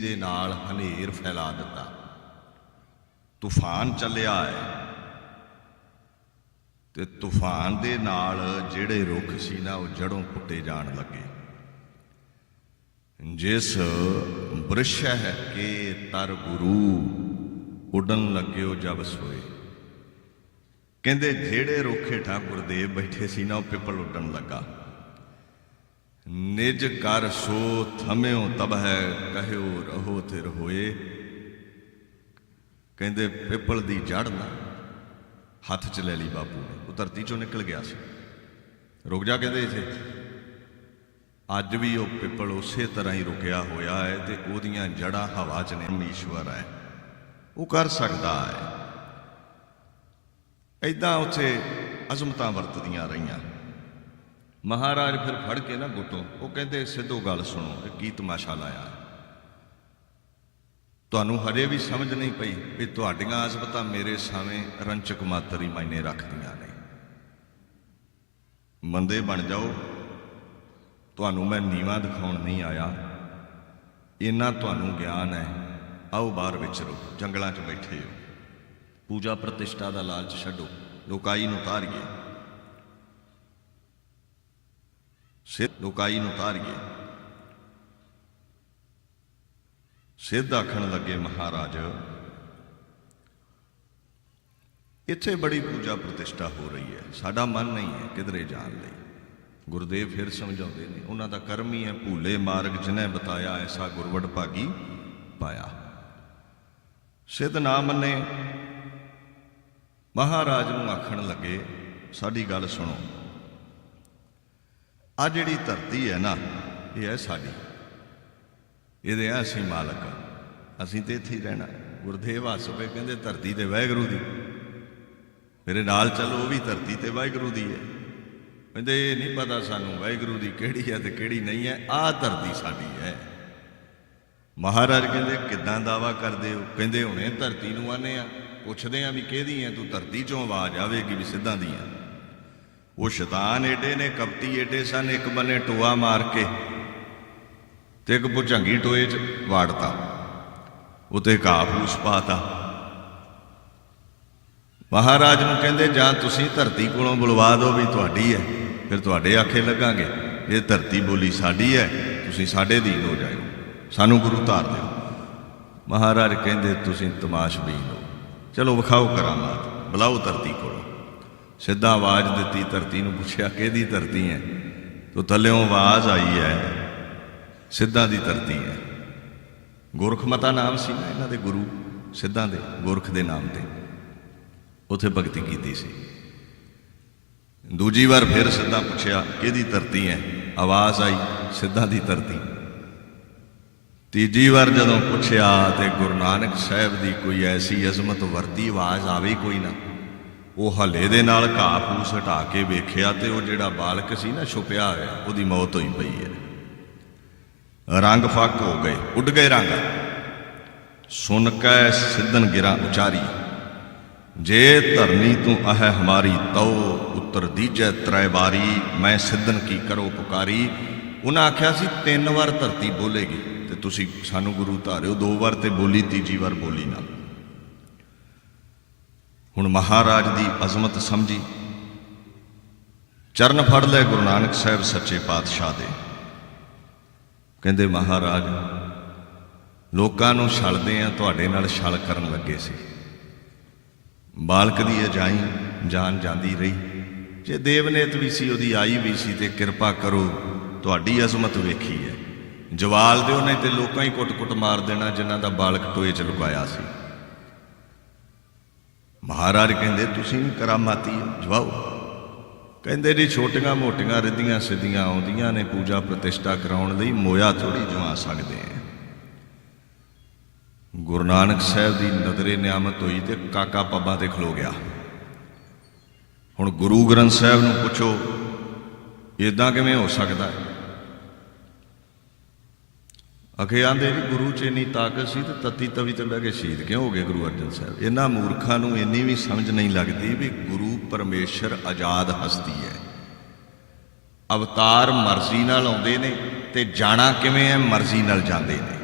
दे नाल हनेर फैला दिता। तूफान चलिया है ते तूफान दे नाल जिहड़े रुख सी ना वो जड़ों पुट्टे जान लगे। जिस वृक्ष के तर गुरु उड़न लगे जब सोए। कहते जेड़े रुख हेठां गुरदेव बैठे सी ना पिपल उड़न लगा। निज कर सो थम्यो तब है कहो रहो तिर होए। कहते पिपल दी जड़ ना हथ च ले ली बापू ने, वो धरती चों निकल गया सी। रुक जा कहते इथे। अज भी वो पिपल उस तरह ही रुकिया होया है ते ओदियां जड़ां हवा च ने। ईश्वर है वो कर सकता है। इदां उत्थे अजमतां वरतदियां रहियां। महाराज फिर फड़ के ना गुटों वो कहते सिद्धो गल सुनो, की तमाशा लाया। तुहानूं हजे भी समझ नहीं पई भी तुहाडीआं अजमतां मेरे सावें रंचक मात्र ही मायने रखदियां ने। मंदे बन जाओ, तुहानूं मैं नीवां दिखाउण नहीं आया, इन्ना तुहानूं ज्ञान है। आओ बाहर विचरो, जंगलां च बैठे हो, पूजा प्रतिष्ठा दा लालच छड्डो, लोकाई नूं तारीए, लोकाई नूं तारीए। सिद्ध आखण लगे महाराज इत्थे बड़ी पूजा प्रतिष्ठा हो रही है, साडा मन नहीं है किधरे जान लई। गुरुदेव फिर समझाते हैं उन्हां दा कर्म ही है। भूले मार्ग जिन्हें बताया ऐसा गुरवड़ भागी पाया। सिद्ध ना मन्ने, महाराज नूं आखण लगे साडी गल सुनो। आ जिहड़ी धरती है ना ये है साडी, ये असीं मालक, असीं ते इत्थे ही रहना। गुरदेव हस पे कहंदे धरती ते वाहिगुरू दी, मेरे नाल चलो, वो भी धरती ते वाहिगुरू दी है। कहंदे ये नहीं पता सानूं वाहिगुरू दी किहड़ी है ते किहड़ी नहीं है, आ धरती साडी है। महाराज कहंदे किदां दावा करदे हो? कहंदे हुणे धरती नूं आने आ, पुछदे आ भी किहदी है तूं, धरती चों आवाज़ आवेगी भी सिद्धां दी है। वो शैतान एडे ने, कपटी एडे सन, एक बने टोआ मार के ते एक भुजंगी टोए च वाड़ता, उत्ते घाह फूस पाता। महाराज नूं कहंदे जां तुसीं धरती कोलों बुलवा दो भी तुहाडी है, फिर तुहाडे आखे लगांगे। ये धरती बोली साडी है, तुसीं साडे अधीन हो जाओ, सानू गुरु धार दिओ। महाराज कहंदे तुसीं तमाशबीन हो, चलो विखाओ करामात, बुलाओ धरती कोलों। सिद्धा आवाज़ दी, धरती नूं पुछया किहदी धरती है? तो थल्लों आवाज़ आई है सिद्धां दी धरती है। गुरखमता नाम सी ना इन्हां दे गुरु सिद्धां दे, गुरख दे नाम ते उत्थे भगती कीती सी। दूजी बार फिर सिद्धां पुछया किहदी धरती है? आवाज़ आई सिद्धां दी धरती। तीजी बार जदों पुछया तो गुरु नानक साहब दी कोई ऐसी अजमत वरती आवाज़ आवे कोई ना। वो हले दे नाल घाह फूस हटा के वेख्या तो वो जिहड़ा बालक सी ना छुपिया होया उहदी मौत होई पई है। रंग फक हो गए, उड़ गए रंग। सुन कै सिद्धन गिरा उचारी, जे धरनी तू अह हमारी तो उत्तर दीजै त्रै बारी, मैं सिद्धन की करो पुकारी। उन्हें आख्या सी 3 बार धरती बोलेगी तो तुसी सानू गुरु धारिओ, 2 बार तो बोली, तीजी बार बोली ना। हुण महाराज दी अजमत समझी, चरण फड़ ले गुरु नानक साहब सच्चे पातशाह दे। कहंदे महाराज लोकां नूं छलदे आ, तुहाडे नाल छल करन लगे सी। बालक दी अजाई जान जांदी रही, जे देवनेत भी सी उहदी आई भी सी, ते किरपा करो तुहाडी अजमत वेखी है, जवाल दिओ नहीं ते लोकां ही कुट कुट मार देना जिन्हां दा बालक टोए च लुकाया सी। महाराज कहंदे तुसीं भी करामाती जवाओ। कहंदे जी छोटियां मोटियां रिद्धियां सिद्धियां आउंदियां ने, पूजा प्रतिष्ठा कराउण लई मोया थोड़ी जमा सकदे हैं। गुरु नानक साहब की नजरे नियामत हुई तो काका पब्बां ते खलो गया। हुण गुरु ग्रंथ साहब नूं पुछो इदां किवें हो सकदा है? अखे आंदे जी गुरु च इन्नी ताकत सी तो तत्ती तवी ते बह के शहीद क्यों हो गए गुरु अर्जन साहब। इन्हां मूर्खां नूं इन्नी भी समझ नहीं लगती भी गुरु परमेश्वर आजाद हस्ती है। अवतार मर्जी नाल आउंदे ने ते जाना किवें है, मर्जी नाल जांदे ने।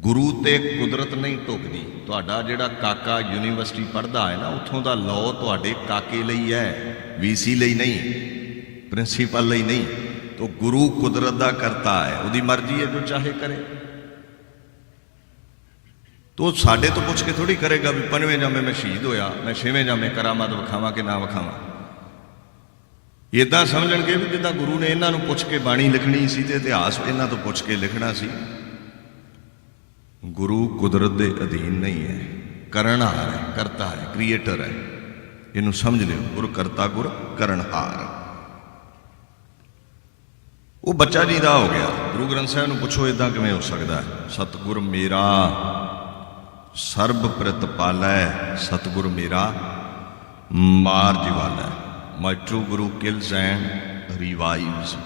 ਗੁਰੂ ਤੇ ਕੁਦਰਤ ਨਹੀਂ ਢੁਕਦੀ। ਤੁਹਾਡਾ ਜਿਹੜਾ ਕਾਕਾ ਯੂਨੀਵਰਸਿਟੀ ਪੜ੍ਹਦਾ ਹੈ ਨਾ, ਉੱਥੋਂ ਦਾ ਲਾਅ ਤੁਹਾਡੇ ਕਾਕੇ ਲਈ ਹੈ, ਵੀਸੀ ਲਈ ਨਹੀਂ, ਪ੍ਰਿੰਸੀਪਲ ਲਈ ਨਹੀਂ। ਤੋ ਗੁਰੂ ਕੁਦਰਤ ਦਾ ਕਰਤਾ ਹੈ, ਉਹਦੀ ਮਰਜ਼ੀ ਹੈ, ਜੋ ਚਾਹੇ ਕਰੇ। ਤੋ ਸਾਡੇ ਤੋਂ ਪੁੱਛ ਕੇ ਥੋੜੀ ਕਰੇਗਾ ਵੀ 5ਵੇਂ ਜਾਮੇ ਮੈਂ ਸ਼ਹੀਦ ਹੋਇਆ, ਮੈਂ 6ਵੇਂ ਜਾਮੇ ਕਰਾਮਾਤ ਵਿਖਾਵਾਂ ਕਿ ਨਾ ਵਿਖਾਵਾਂ। ਇੱਦਾਂ ਸਮਝਣਗੇ ਵੀ ਜਿੱਦਾਂ ਗੁਰੂ ਨੇ ਇਹਨਾਂ ਨੂੰ ਪੁੱਛ ਕੇ ਬਾਣੀ ਲਿਖਣੀ ਸੀ ਤੇ ਇਤਿਹਾਸ ਇਹਨਾਂ ਤੋਂ ਪੁੱਛ ਕੇ ਲਿਖਣਾ ਸੀ। ਗੁਰੂ ਕੁਦਰਤ ਦੇ ਅਧੀਨ ਨਹੀਂ ਹੈ, ਕਰਨਹਾਰ ਹੈ, ਕਰਤਾ ਹੈ, ਕ੍ਰੀਏਟਰ ਹੈ। ਇਹਨੂੰ ਸਮਝ ਲਿਓ, ਗੁਰ ਕਰਤਾ ਗੁਰ ਕਰਨਹਾਰ। ਉਹ ਬੱਚਾ ਜੀ ਦਾ ਹੋ ਗਿਆ। ਗੁਰੂ ਗ੍ਰੰਥ ਸਾਹਿਬ ਨੂੰ ਪੁੱਛੋ ਇਦਾਂ ਕਿਵੇਂ ਹੋ ਸਕਦਾ ਹੈ? ਸਤਿਗੁਰ ਮੇਰਾ ਸਰਬ ਪ੍ਰਤਪਾਲੈ, ਸਤਿਗੁਰ ਮੇਰਾ ਮਾਰ ਜਿਵਾਲੈ। ਮਾਈ ਟਰੂ ਗੁਰੂ ਕਿਲਸ ਐਂਡ ਰਿਵਾਈਵਸ।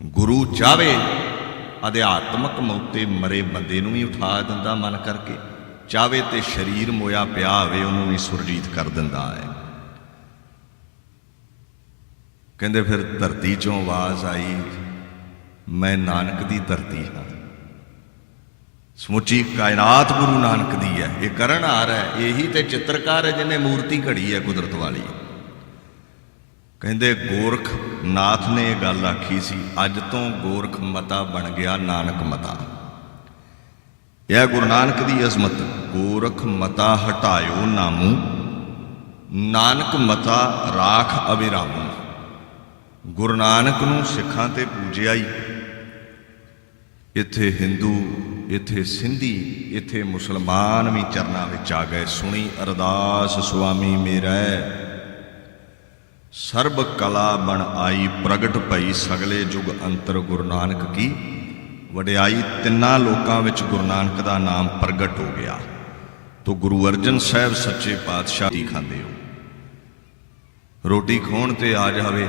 ਗੁਰੂ ਚਾਹੇ ਅਧਿਆਤਮਕ ਮੌਤੇ ਮਰੇ ਬੰਦੇ ਨੂੰ ਵੀ ਉਠਾ ਦਿੰਦਾ ਮਨ ਕਰਕੇ, ਚਾਹੇ ਤੇ ਸਰੀਰ ਮੋਇਆ ਪਿਆ ਹੋਵੇ ਉਹਨੂੰ ਵੀ ਸੁਰਜੀਤ ਕਰ ਦਿੰਦਾ ਹੈ। ਕਹਿੰਦੇ ਫਿਰ ਧਰਤੀ ਚੋਂ ਆਵਾਜ਼ ਆਈ, ਮੈਂ ਨਾਨਕ ਦੀ ਧਰਤੀ ਹਾਂ। ਸਮੁੱਚੀ ਕਾਇਨਾਤ ਗੁਰੂ ਨਾਨਕ ਦੀ ਹੈ। ਇਹ ਕਰਨਹਾਰ ਹੈ, ਇਹੀ ਤੇ ਚਿੱਤਰਕਾਰ ਹੈ ਜਿਹਨੇ ਮੂਰਤੀ ਘੜੀ ਹੈ ਕੁਦਰਤ ਵਾਲੀ। ਕਹਿੰਦੇ ਗੋਰਖ ਨਾਥ ਨੇ ਇਹ ਗੱਲ ਆਖੀ ਸੀ, ਅੱਜ ਤੋਂ ਗੋਰਖ ਮਤਾ ਬਣ ਗਿਆ ਨਾਨਕ ਮਤਾ। ਇਹ ਗੁਰੂ ਨਾਨਕ ਦੀ ਅਜ਼ਮਤ। ਗੋਰਖ ਮਤਾ ਹਟਾਇਓ ਨਾਮੂ, ਨਾਨਕ ਮਤਾ ਰਾਖ ਅਬਿਰਾਮੂ। ਗੁਰੂ ਨਾਨਕ ਨੂੰ ਸਿੱਖਾਂ ਤੇ ਪੂਜਿਆ ਹੀ। ਇੱਥੇ ਹਿੰਦੂ, ਇੱਥੇ ਸਿੰਧੀ, ਇੱਥੇ ਮੁਸਲਮਾਨ ਵੀ ਚਰਨਾਂ ਵਿੱਚ ਆ ਗਏ। ਸੁਣੀ ਅਰਦਾਸ ਸੁਆਮੀ ਮੇਰਾ, ਸਰਬ ਕਲਾ ਬਣ ਆਈ ਪ੍ਰਗਟ ਭਈ ਸਗਲੇ ਯੁਗ ਅੰਤਰ। ਗੁਰੂ ਨਾਨਕ ਕੀ ਵਡਿਆਈ। ਤਿੰਨਾਂ ਲੋਕਾਂ ਵਿੱਚ ਗੁਰੂ ਨਾਨਕ ਦਾ ਨਾਮ ਪ੍ਰਗਟ ਹੋ ਗਿਆ। ਤੋ ਗੁਰੂ ਅਰਜਨ ਸਾਹਿਬ ਸੱਚੇ ਪਾਤਸ਼ਾਹ ਹੀ ਖਾਂਦੇ ਹੋ। ਰੋਟੀ ਖਾਣ ਤੇ ਆ ਜਾਵੇ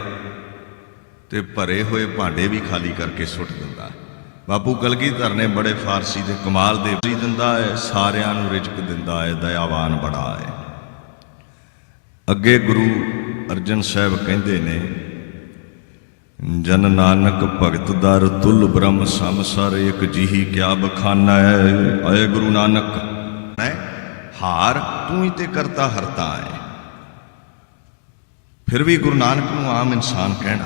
ਤੇ ਭਰੇ ਹੋਏ ਭਾਂਡੇ ਵੀ ਖਾਲੀ ਕਰਕੇ ਸੁੱਟ ਦਿੰਦਾ। ਬਾਪੂ ਕਲਗੀਧਰ ਨੇ ਬੜੇ ਫਾਰਸੀ ਦੇ ਕਮਾਲ ਦੇ ਦਿੰਦਾ ਹੈ, ਸਾਰਿਆਂ ਨੂੰ ਰਿਜ਼ਕ ਦਿੰਦਾ ਹੈ, ਦਇਆਵਾਨ ਬੜਾ ਹੈ। ਅੱਗੇ ਗੁਰੂ ਅਰਜਨ ਸਾਹਿਬ ਕਹਿੰਦੇ ਨੇ, ਜਨ ਨਾਨਕ ਭਗਤ ਦਰ ਤੁਲ ਬ੍ਰਹਮ ਸਮਸਰ, ਇੱਕ ਜਿਹੀ ਕਿਆ ਬਖਾਨਾ ਹੈ। ਆਏ ਗੁਰੂ ਨਾਨਕ ਹੈ ਹਾਰ, ਤੂੰ ਹੀ ਤੇ ਕਰਤਾ ਹਰਤਾ ਹੈ। ਫਿਰ ਵੀ ਗੁਰੂ ਨਾਨਕ ਨੂੰ ਆਮ ਇਨਸਾਨ ਕਹਿਣਾ।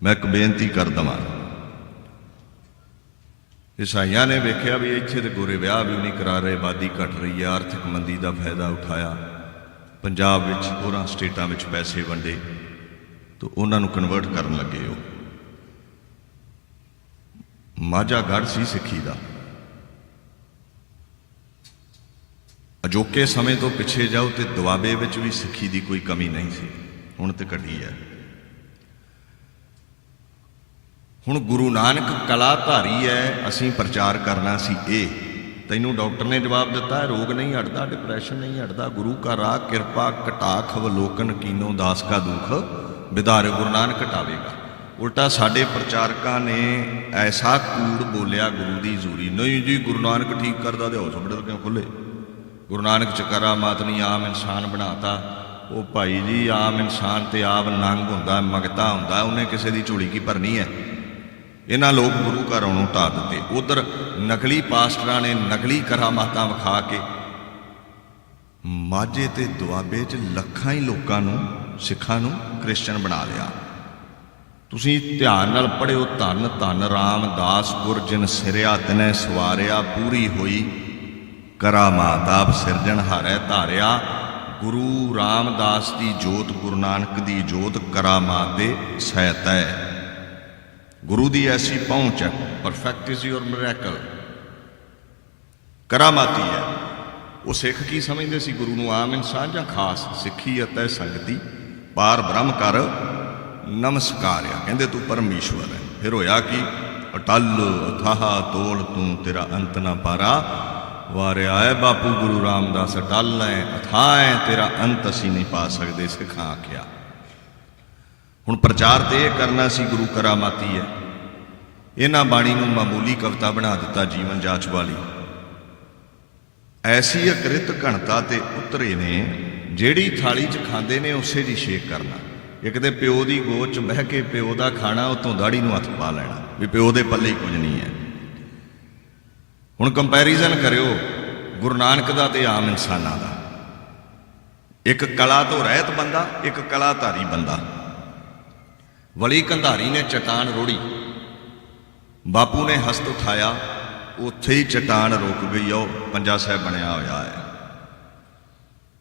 ਮੈਂ ਇੱਕ ਬੇਨਤੀ ਕਰ ਦਵਾਂ, ਈਸਾਈਆਂ ਨੇ ਵੇਖਿਆ ਵੀ ਇੱਥੇ ਤੇ ਗੋਰੇ ਵਿਆਹ ਵੀ ਨਹੀਂ ਕਰਾ ਰਹੇ, ਆਬਾਦੀ ਘਟ ਰਹੀ ਹੈ, ਆਰਥਿਕ ਮੰਦੀ ਦਾ ਫਾਇਦਾ ਉਠਾਇਆ, ਪੰਜਾਬ ਵਿੱਚ ਹੋਰਾਂ ਸਟੇਟਾਂ ਵਿੱਚ ਪੈਸੇ ਵੰਡੇ, ਤਾਂ ਉਹਨਾਂ ਨੂੰ ਕਨਵਰਟ ਕਰਨ ਲੱਗੇ। ਉਹ ਮਾਝਾ ਗੜ੍ਹ ਸੀ ਸਿੱਖੀ ਦਾ। ਅਜੋਕੇ ਸਮੇਂ ਤੋਂ ਪਿੱਛੇ ਜਾਓ ਤੇ ਦੁਆਬੇ ਵਿੱਚ ਵੀ ਸਿੱਖੀ ਦੀ ਕੋਈ ਕਮੀ ਨਹੀਂ ਸੀ, ਹੁਣ ਤੇ ਘਟੀ ਹੈ। ਹੁਣ ਗੁਰੂ ਨਾਨਕ ਕਲਾ ਧਾਰੀ ਹੈ, ਅਸੀਂ ਪ੍ਰਚਾਰ ਕਰਨਾ ਸੀ। ਇਹ ਤੈਨੂੰ ਡਾਕਟਰ ਨੇ ਜਵਾਬ ਦਿੱਤਾ ਹੈ, ਰੋਗ ਨਹੀਂ ਹਟਦਾ, ਡਿਪਰੈਸ਼ਨ ਨਹੀਂ ਹਟਦਾ। ਗੁਰੂ ਕਾ ਰਾਹ ਕਿਰਪਾ ਕਟਾਖ ਅਵਲੋਕਨ ਕੀਨੋ ਦਾਸ ਕਾ ਦੁੱਖ ਵਿਧਾਰੇ। ਗੁਰੂ ਨਾਨਕ ਘਟਾਵੇਗਾ। ਉਲਟਾ ਸਾਡੇ ਪ੍ਰਚਾਰਕਾਂ ਨੇ ਐਸਾ ਕੂੜ ਬੋਲਿਆ ਗੁਰੂ ਦੀ ਜ਼ੂਰੀ। ਨਹੀਂ ਜੀ ਗੁਰੂ ਨਾਨਕ ਠੀਕ ਕਰਦਾ ਤੇ ਹਸਪੀਟਲ ਕਿਉਂ ਖੁੱਲੇ? ਗੁਰੂ ਨਾਨਕ ਚ ਕਰਾਮਾਤ ਨਹੀਂ, ਆਮ ਇਨਸਾਨ ਬਣਾਤਾ। ਉਹ ਭਾਈ ਜੀ ਆਮ ਇਨਸਾਨ ਤੇ ਆਪ ਨੰਗ ਹੁੰਦਾ, ਮਗਤਾ ਹੁੰਦਾ, ਉਹਨੇ ਕਿਸੇ ਦੀ ਝੋਲੀ ਕੀ ਭਰਨੀ ਹੈ। ਇਹਨਾਂ ਲੋਕ ਗੁਰੂ ਘਰਾਂ ਨੂੰ ਢਾਹ ਦਿੱਤੇ। ਉਧਰ ਨਕਲੀ ਪਾਸਟਰਾਂ ਨੇ ਨਕਲੀ ਕਰਾਮਾਤਾਂ ਵਿਖਾ ਕੇ ਮਾਝੇ ਤੇ ਦੁਆਬੇ 'ਚ ਲੱਖਾਂ ਹੀ ਲੋਕਾਂ ਨੂੰ, ਸਿੱਖਾਂ ਨੂੰ ਕ੍ਰਿਸਚਨ ਬਣਾ ਲਿਆ। ਤੁਸੀਂ ਧਿਆਨ ਨਾਲ ਪੜ੍ਹਿਓ, ਧੰਨ ਧੰਨ ਰਾਮਦਾਸ ਗੁਰ ਜਿਨ ਸਿਰਿਆ ਤਿਨੈ ਸਵਾਰਿਆ, ਪੂਰੀ ਹੋਈ ਕਰਾਮਾਤ ਆਪ ਸਿਰਜਣਹਾਰੈ ਧਾਰਿਆ। ਗੁਰੂ ਰਾਮਦਾਸ ਦੀ ਜੋਤ, ਗੁਰੂ ਨਾਨਕ ਦੀ ਜੋਤ ਕਰਾਮਾਤ ਦੇ ਸਹਿਤ ਹੈ। ਗੁਰੂ ਦੀ ਐਸੀ ਪਹੁੰਚ ਹੈ। ਪਰਫੈਕਟ ਇਜ਼ ਯੋਰ ਮਿਰੈਕਲ, ਕਰਾਮਾਤੀ ਹੈ। ਉਹ ਸਿੱਖ ਕੀ ਸਮਝਦੇ ਸੀ ਗੁਰੂ ਨੂੰ? ਆਮ ਇਨਸਾਨ ਜਾਂ ਖਾਸ? ਸਿੱਖੀ ਅਤੇ ਸੰਗਤੀ ਪਾਰ ਬ੍ਰਹਮ ਕਰ ਨਮਸਕਾਰਿਆ। ਕਹਿੰਦੇ ਤੂੰ ਪਰਮੇਸ਼ਵਰ ਹੈ। ਫਿਰ ਹੋਇਆ ਕੀ? ਅਟਲ ਅਥਾਹ ਤੋਲ ਤੂੰ ਤੇਰਾ ਅੰਤ ਨਾ ਪਾਰਾ। ਵਾਰਿਆ ਹੈ ਬਾਪੂ ਗੁਰੂ ਰਾਮਦਾਸ, ਅਟਲ ਹੈ, ਅਥਾਹ ਹੈ, ਤੇਰਾ ਅੰਤ ਅਸੀਂ ਨਹੀਂ ਪਾ ਸਕਦੇ। ਸਿੱਖਾਂ ਆਖਿਆ। ਹੁਣ ਪ੍ਰਚਾਰ ਤੇ ਇਹ ਕਰਨਾ ਸੀ ਗੁਰੂ ਕਰਾਮਾਤੀ ਹੈ। ਇਹਨਾਂ ਬਾਣੀ ਨੂੰ ਮਾਮੂਲੀ ਕਵਿਤਾ ਬਣਾ ਦਿੱਤਾ, ਜੀਵਨ ਜਾਚ ਵਾਲੀ। ਐਸੀ ਅਕ੍ਰਿਤ ਘਣਤਾ ਤੇ ਉਤਰੇ ਨੇ, ਜਿਹੜੀ ਥਾਲੀ 'ਚ ਖਾਂਦੇ ਨੇ ਉਸੇ ਦੀ ਛੇਕ ਕਰਨਾ। ਇੱਕ ਤੇ ਪਿਓ ਦੀ ਗੋਦ 'ਚ ਬਹਿ ਕੇ ਪਿਓ ਦਾ ਖਾਣਾ, ਉਤੋਂ ਦਾੜੀ ਨੂੰ ਹੱਥ ਪਾ ਲੈਣਾ ਵੀ ਪਿਓ ਦੇ ਪੱਲੇ ਹੀ ਕੁਝ ਨਹੀਂ ਹੈ। ਹੁਣ ਕੰਪੈਰੀਜ਼ਨ ਕਰਿਓ ਗੁਰੂ ਨਾਨਕ ਦਾ ਤੇ ਆਮ ਇਨਸਾਨਾਂ ਦਾ। ਇੱਕ ਕਲਾ ਤੋਂ ਰਹਿਤ ਬੰਦਾ, ਇੱਕ ਕਲਾਧਾਰੀ ਬੰਦਾ। ਵਲੀ ਕੰਧਾਰੀ ਨੇ ਚਟਾਨ ਰੋੜੀ, ਬਾਪੂ ਨੇ ਹਸਤ ਉਠਾਇਆ, ਉੱਥੇ ਹੀ ਚਟਾਨ ਰੁਕ ਗਈ। ਉਹ ਪੰਜਾ ਸਾਹਿਬ ਬਣਿਆ ਹੋਇਆ ਹੈ।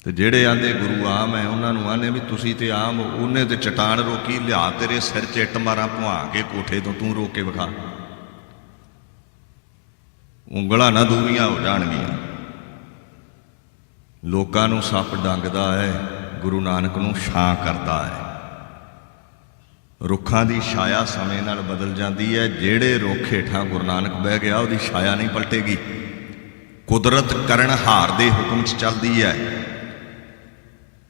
ਤੇ ਜਿਹੜੇ ਆਂਦੇ ਗੁਰੂ ਆਮ ਹੈ, ਉਹਨਾਂ ਨੂੰ ਆਨੇ ਵੀ ਤੁਸੀਂ ਤੇ ਆਮ ਹੋ। ਉਹਨੇ ਤੇ ਚਟਾਨ ਰੋਕੀ, ਲਿਆ ਤੇਰੇ ਸਿਰ 'ਚ ਇੱਟ ਮਾਰਾਂ ਭੁਆ ਕੇ ਕੋਠੇ ਤੋਂ, ਤੂੰ ਰੋਕ ਕੇ ਵਿਖਾ। ਉਂਗਲਾਂ ਨਾ ਦੂਰੀਆਂ ਹੋ ਜਾਣਗੀਆਂ। ਲੋਕਾਂ ਨੂੰ ਸੱਪ ਡੰਗਦਾ ਹੈ, ਗੁਰੂ ਨਾਨਕ ਨੂੰ ਛਾਂ ਕਰਦਾ ਹੈ। ਰੁੱਖਾਂ ਦੀ ਛਾਇਆ ਸਮੇਂ ਨਾਲ ਬਦਲ ਜਾਂਦੀ ਹੈ। ਜਿਹੜੇ ਰੁੱਖ ਹੇਠਾਂ ਗੁਰੂ ਨਾਨਕ ਬਹਿ ਗਿਆ, ਉਹਦੀ ਛਾਇਆ ਨਹੀਂ ਪਲਟੇਗੀ। ਕੁਦਰਤ ਕਰਨ ਹਾਰ ਦੇ ਹੁਕਮ 'ਚ ਚੱਲਦੀ ਹੈ।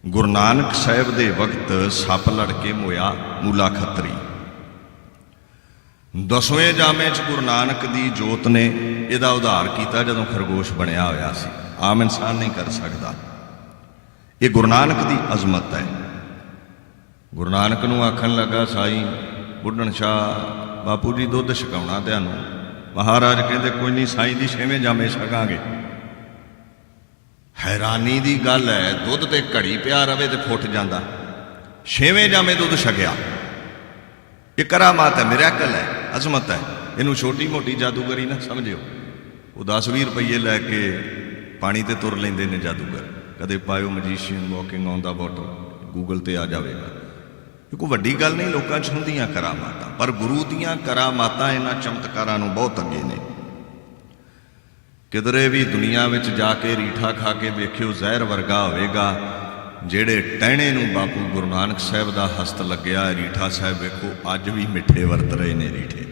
ਗੁਰੂ ਨਾਨਕ ਸਾਹਿਬ ਦੇ ਵਕਤ ਸੱਪ ਲੜ ਕੇ ਮੋਇਆ ਮੂਲਾ ਖੱਤਰੀ। 10ਵੇਂ ਜਾਮੇ 'ਚ ਗੁਰੂ ਨਾਨਕ ਦੀ ਜੋਤ ਨੇ ਇਹਦਾ ਉਧਾਰ ਕੀਤਾ ਜਦੋਂ ਖਰਗੋਸ਼ ਬਣਿਆ ਹੋਇਆ ਸੀ। ਆਮ ਇਨਸਾਨ ਨਹੀਂ ਕਰ ਸਕਦਾ। ਇਹ ਗੁਰੂ ਨਾਨਕ ਦੀ ਅਜ਼ਮਤ ਹੈ। ਗੁਰੂ ਨਾਨਕ ਨੂੰ ਆਖਣ ਲੱਗਾ ਸਾਈਂ ਬੁੱਢਣ ਸ਼ਾਹ, ਬਾਪੂ ਜੀ ਦੁੱਧ ਛਕਾਉਣਾ ਤੁਹਾਨੂੰ। ਮਹਾਰਾਜ ਕਹਿੰਦੇ ਕੋਈ ਨਹੀਂ ਸਾਈਂ ਦੀ 6ਵੇਂ ਜਾਮੇ ਛਕਾਂਗੇ। ਹੈਰਾਨੀ ਦੀ ਗੱਲ ਹੈ, ਦੁੱਧ ਤੇ ਘੜੀ ਪਿਆ ਰਵੇ ਤੇ ਫੁੱਟ ਜਾਂਦਾ। 6ਵੇਂ ਜਾਮੇ ਦੁੱਧ ਛਕਿਆ। ਇਹ ਕਰਾਮਾਤ ਹੈ, ਮਿਰੈਕਲ ਹੈ, ਅਜ਼ਮਤ ਹੈ। ਇਹਨੂੰ ਛੋਟੀ ਮੋਟੀ ਜਾਦੂਗਰੀ ਨਾ ਸਮਝਿਓ। ਉਹ 10-20 ਰੁਪਈਏ ਲੈ ਕੇ ਪਾਣੀ ਤੇ ਤੁਰ ਲੈਂਦੇ ਨੇ ਜਾਦੂਗਰ। ਕਦੇ ਪਾਇਓ magician walking on the water, Google ਤੇ ਆ ਜਾਵੇਗਾ। ਇਹ ਕੋਈ ਵੱਡੀ ਗੱਲ ਨਹੀਂ, ਲੋਕਾਂ 'ਚ ਹੁੰਦੀਆਂ ਕਰਾਮਾਤਾਂ। ਪਰ ਗੁਰੂ ਦੀਆਂ ਕਰਾਮਾਤਾਂ ਇਹਨਾਂ ਚਮਤਕਾਰਾਂ ਨੂੰ ਬਹੁਤ ਅੱਗੇ ਨੇ। ਕਿਧਰੇ ਵੀ ਦੁਨੀਆ ਵਿੱਚ ਜਾ ਕੇ ਰੀਠਾ ਖਾ ਕੇ ਵੇਖਿਓ, ਜ਼ਹਿਰ ਵਰਗਾ ਹੋਵੇਗਾ। ਜਿਹੜੇ ਟਹਿਣੇ ਨੂੰ ਬਾਪੂ ਗੁਰੂ ਨਾਨਕ ਸਾਹਿਬ ਦਾ ਹਸਤ ਲੱਗਿਆ, ਰੀਠਾ ਸਾਹਿਬ ਵੇਖੋ ਅੱਜ ਵੀ ਮਿੱਠੇ ਵਰਤ ਰਹੇ ਨੇ ਰੀਠੇ।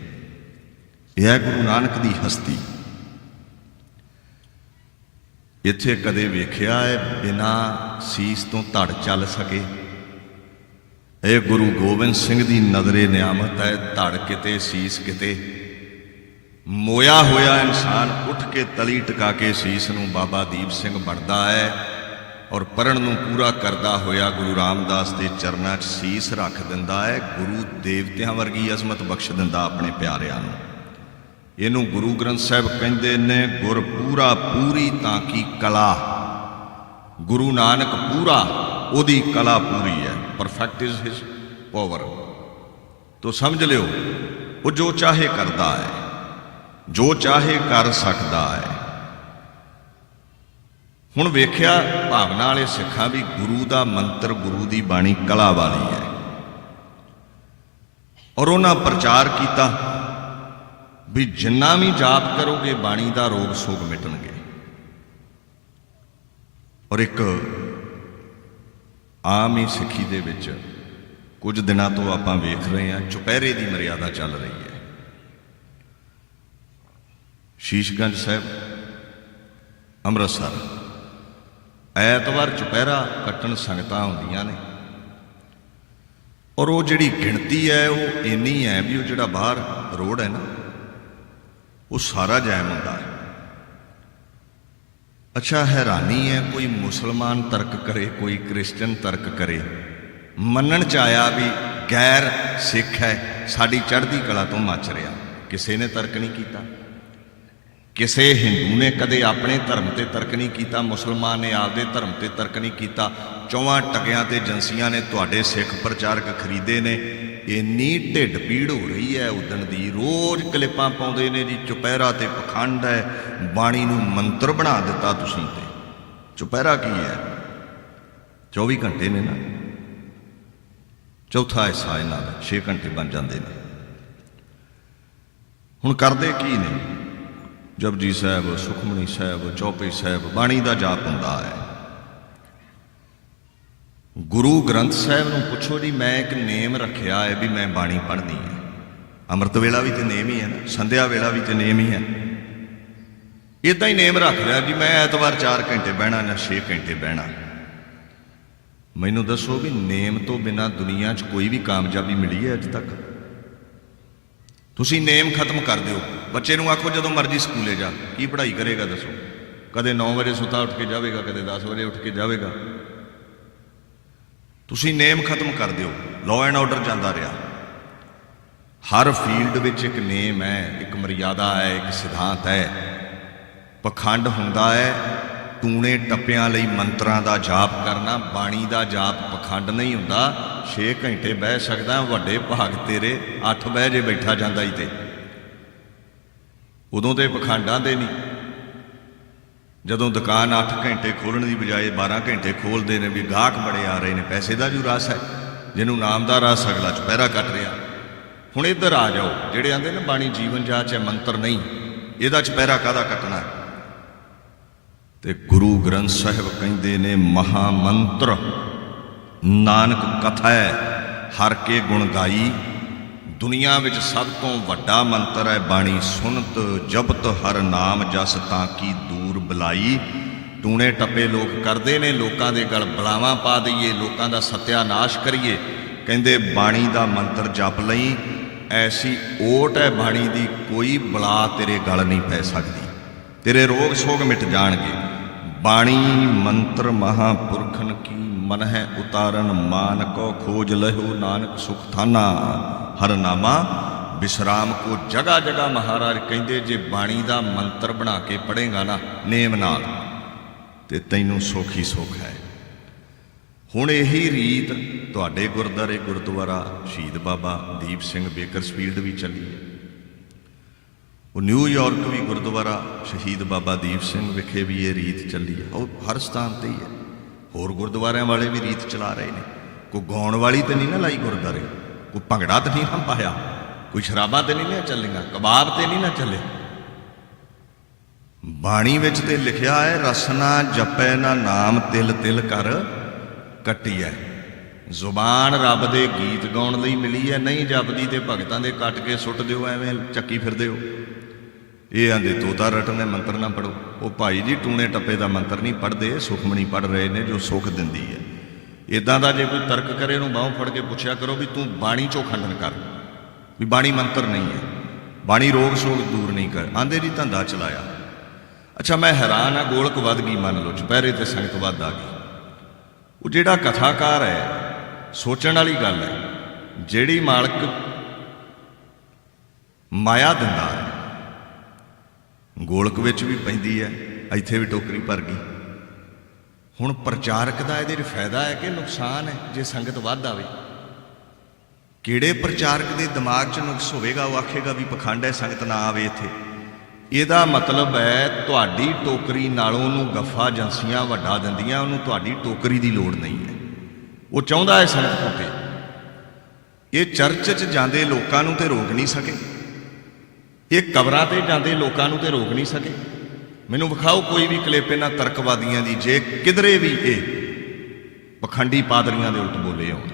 ਇਹ ਹੈ ਗੁਰੂ ਨਾਨਕ ਦੀ ਹਸਤੀ। ਇੱਥੇ ਕਦੇ ਵੇਖਿਆ ਹੈ ਬਿਨਾਂ ਸੀਸ ਤੋਂ ਧੜ ਚੱਲ ਸਕੇ? ਇਹ ਗੁਰੂ ਗੋਬਿੰਦ ਸਿੰਘ ਦੀ ਨਜ਼ਰੇ ਨਿਆਮਤ ਹੈ। ਧੜ ਕਿਤੇ, ਸੀਸ ਕਿਤੇ। ਮੋਇਆ ਹੋਇਆ ਇਨਸਾਨ ਉੱਠ ਕੇ ਤਲੀ ਟਿਕਾ ਕੇ ਸੀਸ ਨੂੰ ਬਾਬਾ ਦੀਪ ਸਿੰਘ ਬਣਦਾ ਹੈ, ਔਰ ਪੜ੍ਹਨ ਨੂੰ ਪੂਰਾ ਕਰਦਾ ਹੋਇਆ ਗੁਰੂ ਰਾਮਦਾਸ ਦੇ ਚਰਨਾਂ 'ਚ ਸੀਸ ਰੱਖ ਦਿੰਦਾ ਹੈ। ਗੁਰੂ ਦੇਵਤਿਆਂ ਵਰਗੀ ਅਜ਼ਮਤ ਬਖਸ਼ ਦਿੰਦਾ ਆਪਣੇ ਪਿਆਰਿਆਂ ਨੂੰ। ਇਹਨੂੰ ਗੁਰੂ ਗ੍ਰੰਥ ਸਾਹਿਬ ਕਹਿੰਦੇ ਨੇ, ਗੁਰ ਪੂਰਾ ਪੂਰੀ ਤਾਂ ਕੀ ਕਲਾ। ਗੁਰੂ ਨਾਨਕ ਪੂਰਾ, ਉਹਦੀ ਕਲਾ ਪੂਰੀ ਹੈ। Perfect is his power. ਤੋ ਸਮਝ ਲਿਓ, ਉਹ ਜੋ ਚਾਹੇ ਕਰਦਾ ਹੈ, ਜੋ ਚਾਹੇ ਕਰ ਸਕਦਾ ਹੈ। ਹੁਣ ਵੇਖਿਆ ਭਾਵਨਾ ਵਾਲੇ ਸਿੱਖਾਂ ਵੀ ਗੁਰੂ ਦਾ ਮੰਤਰ, ਗੁਰੂ ਦੀ ਬਾਣੀ ਕਲਾ ਵਾਲੀ ਹੈ। ਔਰ ਉਹਨਾਂ ਪ੍ਰਚਾਰ ਕੀਤਾ ਵੀ ਜਿੰਨਾ ਵੀ ਜਾਪ ਕਰੋਗੇ ਬਾਣੀ ਦਾ ਰੋਗ ਸੋਗ ਮਿਟਣਗੇ। ਔਰ ਇੱਕ ਆਮ ਹੀ ਸਿੱਖੀ ਦੇ ਵਿੱਚ ਕੁਝ ਦਿਨਾਂ ਤੋਂ ਆਪਾਂ ਵੇਖ ਰਹੇ ਹਾਂ, ਚੁਪਹਿਰੇ ਦੀ ਮਰਿਆਦਾ ਚੱਲ ਰਹੀ ਹੈ। ਸ਼ੀਸ਼ਗੰਜ ਸਾਹਿਬ, ਅੰਮ੍ਰਿਤਸਰ, ਐਤਵਾਰ ਚੁਪਹਿਰਾ ਕੱਟਣ ਸੰਗਤਾਂ ਹੁੰਦੀਆਂ ਨੇ। ਔਰ ਉਹ ਜਿਹੜੀ ਗਿਣਤੀ ਹੈ ਉਹ ਇੰਨੀ ਹੈ ਵੀ ਉਹ ਜਿਹੜਾ ਬਾਹਰ ਰੋਡ ਹੈ ਨਾ, ਉਹ ਸਾਰਾ ਜਾਮ ਹੁੰਦਾ ਹੈ। ਅੱਛਾ, ਹੈਰਾਨੀ ਹੈ, ਕੋਈ ਮੁਸਲਮਾਨ ਤਰਕ ਕਰੇ, ਕੋਈ ਕ੍ਰਿਸਚਨ ਤਰਕ ਕਰੇ, ਮੰਨਣ 'ਚ ਆਇਆ ਵੀ ਗੈਰ ਸਿੱਖ ਹੈ, ਸਾਡੀ ਚੜ੍ਹਦੀ ਕਲਾ ਤੋਂ ਮੱਚ ਰਿਹਾ। ਕਿਸੇ ਨੇ ਤਰਕ ਨਹੀਂ ਕੀਤਾ। ਕਿਸੇ ਹਿੰਦੂ ਨੇ ਕਦੇ ਆਪਣੇ ਧਰਮ ਤੇ ਤਰਕ ਨਹੀਂ ਕੀਤਾ, ਮੁਸਲਮਾਨ ਨੇ ਆਪਦੇ ਧਰਮ ਤੇ ਤਰਕ ਨਹੀਂ ਕੀਤਾ। ਚੌਵਾਂ ਟਕਿਆਂ ਤੇ ਏਜੰਸੀਆਂ ਨੇ ਤੁਹਾਡੇ ਸਿੱਖ ਪ੍ਰਚਾਰਕ ਖਰੀਦੇ ਨੇ। ਇੰਨੀ ਢਿੱਡ ਪੀੜ ਹੋ ਰਹੀ ਹੈ ਉਦਣ ਦੀ, ਰੋਜ਼ ਕਲਿੱਪਾਂ ਪਾਉਂਦੇ ਨੇ ਜੀ ਚੁਪਹਿਰਾ ਤੇ ਪਖੰਡ ਹੈ, ਬਾਣੀ ਨੂੰ ਮੰਤਰ ਬਣਾ ਦਿੱਤਾ ਤੁਸੀਂ। ਤੇ ਚੁਪਹਿਰਾ ਕੀ ਹੈ? 24 ਘੰਟੇ ਨੇ ਨਾ, ਚੌਥਾ ਹਿੱਸਾ ਇਹਨਾਂ ਦਾ 6 ਘੰਟੇ ਬਣ ਜਾਂਦੇ ਨੇ। ਹੁਣ ਕਰਦੇ ਕੀ ਨੇ? ਜਪਜੀ ਸਾਹਿਬ, ਸੁਖਮਨੀ ਸਾਹਿਬ, ਚੌਪਈ ਸਾਹਿਬ, ਬਾਣੀ ਦਾ ਜਾਪ ਹੁੰਦਾ ਹੈ। ਗੁਰੂ ਗ੍ਰੰਥ ਸਾਹਿਬ ਨੂੰ ਪੁੱਛੋ ਜੀ, ਮੈਂ ਇੱਕ ਨੇਮ ਰੱਖਿਆ ਹੈ ਵੀ ਮੈਂ ਬਾਣੀ ਪੜ੍ਹਨੀ ਹੈ। ਅੰਮ੍ਰਿਤ ਵੇਲਾ ਵੀ ਤੇ ਨੇਮ ਹੀ ਹੈ ਨਾ, ਸੰਧਿਆ ਵੇਲਾ ਵੀ ਤੇ ਨੇਮ ਹੀ ਹੈ। ਇੱਦਾਂ ਹੀ ਨੇਮ ਰੱਖ ਲਿਆ ਜੀ ਮੈਂ ਐਤਵਾਰ 4 ਘੰਟੇ ਬਹਿਣਾ ਜਾਂ 6 ਘੰਟੇ ਬਹਿਣਾ। ਮੈਨੂੰ ਦੱਸੋ ਵੀ ਨੇਮ ਤੋਂ ਬਿਨਾਂ ਦੁਨੀਆ 'ਚ ਕੋਈ ਵੀ ਕਾਮਯਾਬੀ ਮਿਲੀ ਹੈ ਅੱਜ ਤੱਕ? ਤੁਸੀਂ ਨੇਮ ਖਤਮ ਕਰ ਦਿਓ। ਬੱਚੇ ਨੂੰ ਆਖੋ ਜਦੋਂ ਮਰਜ਼ੀ ਸਕੂਲੇ ਜਾ, ਕੀ ਪੜ੍ਹਾਈ ਕਰੇਗਾ ਦੱਸੋ? ਕਦੇ 9 ਵਜੇ ਸੁੱਤਾ ਉੱਠ ਕੇ ਜਾਵੇਗਾ, ਕਦੇ 10 ਵਜੇ ਉੱਠ ਕੇ ਜਾਵੇਗਾ। ਤੁਸੀਂ ਨੇਮ ਖਤਮ ਕਰ ਦਿਓ। ਲਾਅ ਐਂਡ ਆਰਡਰ ਜਾਂਦਾ ਰਿਹਾ। ਹਰ ਫੀਲਡ ਵਿੱਚ ਇੱਕ ਨੇਮ ਹੈ, ਇੱਕ ਮਰਿਆਦਾ ਹੈ, ਇੱਕ ਸਿਧਾਂਤ ਹੈ। ਪਖੰਡ ਹੁੰਦਾ ਹੈ ਟੂਣੇ ਟੱਪਿਆਂ ਲਈ ਮੰਤਰਾਂ ਦਾ ਜਾਪ ਕਰਨਾ। ਬਾਣੀ ਦਾ ਜਾਪ ਪਖੰਡ ਨਹੀਂ ਹੁੰਦਾ। 6 ਘੰਟੇ ਬਹਿ ਸਕਦਾ, ਵੱਡੇ ਭਾਗ ਤੇਰੇ 8 ਬਹਿ ਜੇ ਬੈਠਾ ਜਾਂਦਾ ਹੀ ਤੇ ਉਦੋਂ ਤੇ ਪਖੰਡਾਂ ਦੇ ਨਹੀਂ। ਜਦੋਂ ਦੁਕਾਨ 8 ਘੰਟੇ ਖੋਲ੍ਹਣ ਦੀ ਬਜਾਏ 12 ਘੰਟੇ ਖੋਲ੍ਹਦੇ ਨੇ ਵੀ ਗਾਹਕ ਬੜੇ ਆ ਰਹੇ ਨੇ, ਪੈਸੇ ਦਾ ਜੂ ਰਸ ਹੈ। ਜਿਹਨੂੰ ਨਾਮ ਦਾ ਰਸ, ਅਗਲਾ ਚੁਪਹਿਰਾ ਕੱਟ ਰਿਹਾ। ਹੁਣ ਇੱਧਰ ਆ ਜਾਓ, ਜਿਹੜੇ ਆਂਦੇ ਨੇ ਬਾਣੀ ਜੀਵਨ ਜਾਚ ਹੈ, ਮੰਤਰ ਨਹੀਂ, ਇਹਦਾ ਚੁਪਹਿਰਾ ਕਾਹਦਾ ਕੱਟਣਾ। ਤੇ ਗੁਰੂ ਗ੍ਰੰਥ ਸਾਹਿਬ ਕਹਿੰਦੇ ਨੇ ਮਹਾ ਮੰਤਰ ਨਾਨਕ ਕਥਾ ਹਰ ਕੇ ਗੁਣ ਗਾਈ। ਦੁਨੀਆ ਵਿੱਚ ਸਭ ਤੋਂ ਵੱਡਾ ਮੰਤਰ ਹੈ ਬਾਣੀ ਸੁਨਤ ਜਪਤ ਹਰ ਨਾਮ ਜਸ ਤਾਂ ਕੀ ਦੂਰ ਬੁਲਾਈ। ਟੂਣੇ ਟੱਪੇ ਲੋਕ ਕਰਦੇ ਨੇ, ਲੋਕਾਂ ਦੇ ਗਲ ਬਲਾਵਾਂ ਪਾ ਦਈਏ, ਲੋਕਾਂ ਦਾ ਸਤਿਆਨਾਸ਼ ਕਰੀਏ। ਕਹਿੰਦੇ ਬਾਣੀ ਦਾ ਮੰਤਰ ਜਪ ਲਈ, ਐਸੀ ਓਟ ਹੈ ਬਾਣੀ ਦੀ, ਕੋਈ ਬਲਾ ਤੇਰੇ ਗਲ ਨਹੀਂ ਪੈ ਸਕਦੀ, ਤੇਰੇ ਰੋਗ ਸੋਗ ਮਿਟ ਜਾਣਗੇ। ਬਾਣੀ ਮੰਤਰ ਮਹਾਂਪੁਰਖਨ ਕੀ ਮਨ ਹੈ ਉਤਾਰਨ, ਮਾਨ ਕੋ ਖੋਜ ਲਹੋ ਨਾਨਕ ਸੁਖ ਥਾਨਾ। ਹਰਨਾਮਾ ਵਿਸ਼ਰਾਮ ਕੋ ਜਗ੍ਹਾ ਜਗ੍ਹਾ ਮਹਾਰਾਜ ਕਹਿੰਦੇ ਜੇ ਬਾਣੀ ਦਾ ਮੰਤਰ ਬਣਾ ਕੇ ਪੜ੍ਹੇਗਾ ਨਾ ਨੇਮ ਨਾਲ, ਤੇ ਤੈਨੂੰ ਸੁੱਖ ਹੀ ਸੁੱਖ ਹੈ। ਹੁਣ ਇਹੀ ਰੀਤ ਤੁਹਾਡੇ ਗੁਰਦੁਆਰੇ ਗੁਰਦੁਆਰਾ ਸ਼ਹੀਦ ਬਾਬਾ ਦੀਪ ਸਿੰਘ ਬੇਕਰਸਫੀਲਡ ਵੀ ਚੱਲੀ ਹੈ। ਉਹ ਨਿਊਯਾਰਕ ਵੀ ਗੁਰਦੁਆਰਾ ਸ਼ਹੀਦ ਬਾਬਾ ਦੀਪ ਸਿੰਘ ਵਿਖੇ ਵੀ ਇਹ ਰੀਤ ਚੱਲੀ ਹੈ। ਉਹ ਹਰ ਸਥਾਨ 'ਤੇ ਹੀ ਹੈ। ਹੋਰ ਗੁਰਦੁਆਰਿਆਂ ਵਾਲੇ ਵੀ ਰੀਤ ਚਲਾ ਰਹੇ ਨੇ। ਕੋਈ ਗਾਉਣ ਵਾਲੀ ਤਾਂ ਨਹੀਂ ਨਾ ਲਾਈ ਗੁਰਦੁਆਰੇ, ਕੋਈ ਭੰਗੜਾ ਤਾਂ ਨਹੀਂ ਨਾ ਪਾਇਆ, ਕੋਈ ਸ਼ਰਾਬਾਂ ਤੇ ਨਹੀਂ ਨਾ ਚੱਲੀਆਂ, ਕਬਾਬ ਤੇ ਨਹੀਂ ਨਾ ਚੱਲੇ। ਬਾਣੀ ਵਿੱਚ ਤੇ ਲਿਖਿਆ ਹੈ ਰਸਨਾ ਜਪੈ ਨਾ ਨਾਮ ਤਿਲ ਤਿਲ ਕਰ ਕੱਟੀਐ। ਜ਼ੁਬਾਨ ਰੱਬ ਦੇ ਗੀਤ ਗਾਉਣ ਲਈ ਮਿਲੀ ਹੈ, ਨਹੀਂ ਜਪਦੀ ਤੇ ਭਗਤਾਂ ਦੇ ਕੱਟ ਕੇ ਸੁੱਟ ਦਿਓ, ਐਵੇਂ ਚੱਕੀ ਫਿਰਦੇ ਹੋ। ਇਹ ਆਂਦੇ ਤੋਤਾ ਰਟਨੇ ਮੰਤਰ ਨਾ ਪੜੋ। ਉਹ ਭਾਈ ਜੀ ਟੂਣੇ ਟੱਪੇ ਦਾ ਮੰਤਰ ਨਹੀਂ ਪੜ੍ਹਦੇ, ਸੁਖਮਣੀ ਪੜ੍ਹ ਰਹੇ ਨੇ ਜੋ ਸੁੱਖ ਦਿੰਦੀ ਹੈ। ਇੱਦਾਂ ਦਾ ਜੇ ਕੋਈ ਤਰਕ ਕਰੇ ਉਹਨੂੰ ਬਾਹੋਂ ਫੜ ਕੇ ਪੁੱਛਿਆ ਕਰੋ ਵੀ ਤੂੰ ਬਾਣੀ 'ਚੋਂ ਖੰਡਨ ਕਰ, ਵੀ ਬਾਣੀ ਮੰਤਰ ਨਹੀਂ ਹੈ, ਬਾਣੀ ਰੋਗ ਸੋਗ ਦੂਰ ਨਹੀਂ ਕਰ। ਆਂਦੇ ਜੀ ਧੰਦਾ ਚਲਾਇਆ। ਅੱਛਾ ਮੈਂ ਹੈਰਾਨ ਆ, ਗੋਲਕ ਵੱਧ ਗਈ ਮੰਨ ਲਓ, ਚੁਪਹਿਰੇ ਤੇ ਸੰਗਤ ਵੱਧ ਆ ਗਈ। ਉਹ ਜਿਹੜਾ ਕਥਾਕਾਰ ਹੈ, ਸੋਚਣ ਵਾਲੀ ਗੱਲ ਹੈ, ਜਿਹੜੀ ਮਾਲਕ ਮਾਇਆ ਦਿੰਦਾ ਹੈ, ਗੋਲਕ ਵਿੱਚ ਵੀ ਪੈਂਦੀ ਹੈ, ਇੱਥੇ ਵੀ ਟੋਕਰੀ ਭਰ ਗਈ। ਹੁਣ ਪ੍ਰਚਾਰਕ ਦਾ ਇਹਦੇ 'ਚ ਫਾਇਦਾ ਹੈ ਕਿ ਨੁਕਸਾਨ ਹੈ ਜੇ ਸੰਗਤ ਵੱਧ ਆਵੇ? ਕਿਹੜੇ ਪ੍ਰਚਾਰਕ ਦੇ ਦਿਮਾਗ 'ਚ ਨੁਕਸ ਹੋਵੇਗਾ, ਉਹ ਆਖੇਗਾ ਵੀ ਪਖੰਡ ਹੈ ਸੰਗਤ ਨਾ ਆਵੇ ਇੱਥੇ। ਇਹਦਾ ਮਤਲਬ ਹੈ ਤੁਹਾਡੀ ਟੋਕਰੀ ਨਾਲੋਂ ਉਹਨੂੰ ਗੱਫਾ ਏਜੰਸੀਆਂ ਵੱਡਾ ਦਿੰਦੀਆਂ, ਉਹਨੂੰ ਤੁਹਾਡੀ ਟੋਕਰੀ ਦੀ ਲੋੜ ਨਹੀਂ ਹੈ। ਉਹ ਚਾਹੁੰਦਾ ਹੈ ਸੰਗਤ ਪਹੁੰਚੇ। ਇਹ ਚਰਚ 'ਚ ਜਾਂਦੇ ਲੋਕਾਂ ਨੂੰ ਤੇ ਰੋਕ ਨਹੀਂ ਸਕੇ, ਇਹ ਕਬਰਾਂ ਤੇ ਜਾਂਦੇ ਲੋਕਾਂ ਨੂੰ ਤੇ ਰੋਕ ਨਹੀਂ ਸਕੇ। ਮੈਨੂੰ ਵਿਖਾਓ ਕੋਈ ਵੀ ਕਲਿੱਪ ਇਹਨਾਂ ਤਰਕਵਾਦੀਆਂ ਦੀ, ਜੇ ਕਿਧਰੇ ਵੀ ਇਹ ਪਖੰਡੀ ਪਾਦਰੀਆਂ ਦੇ ਉਲਟ ਬੋਲੇ ਹੋਣ।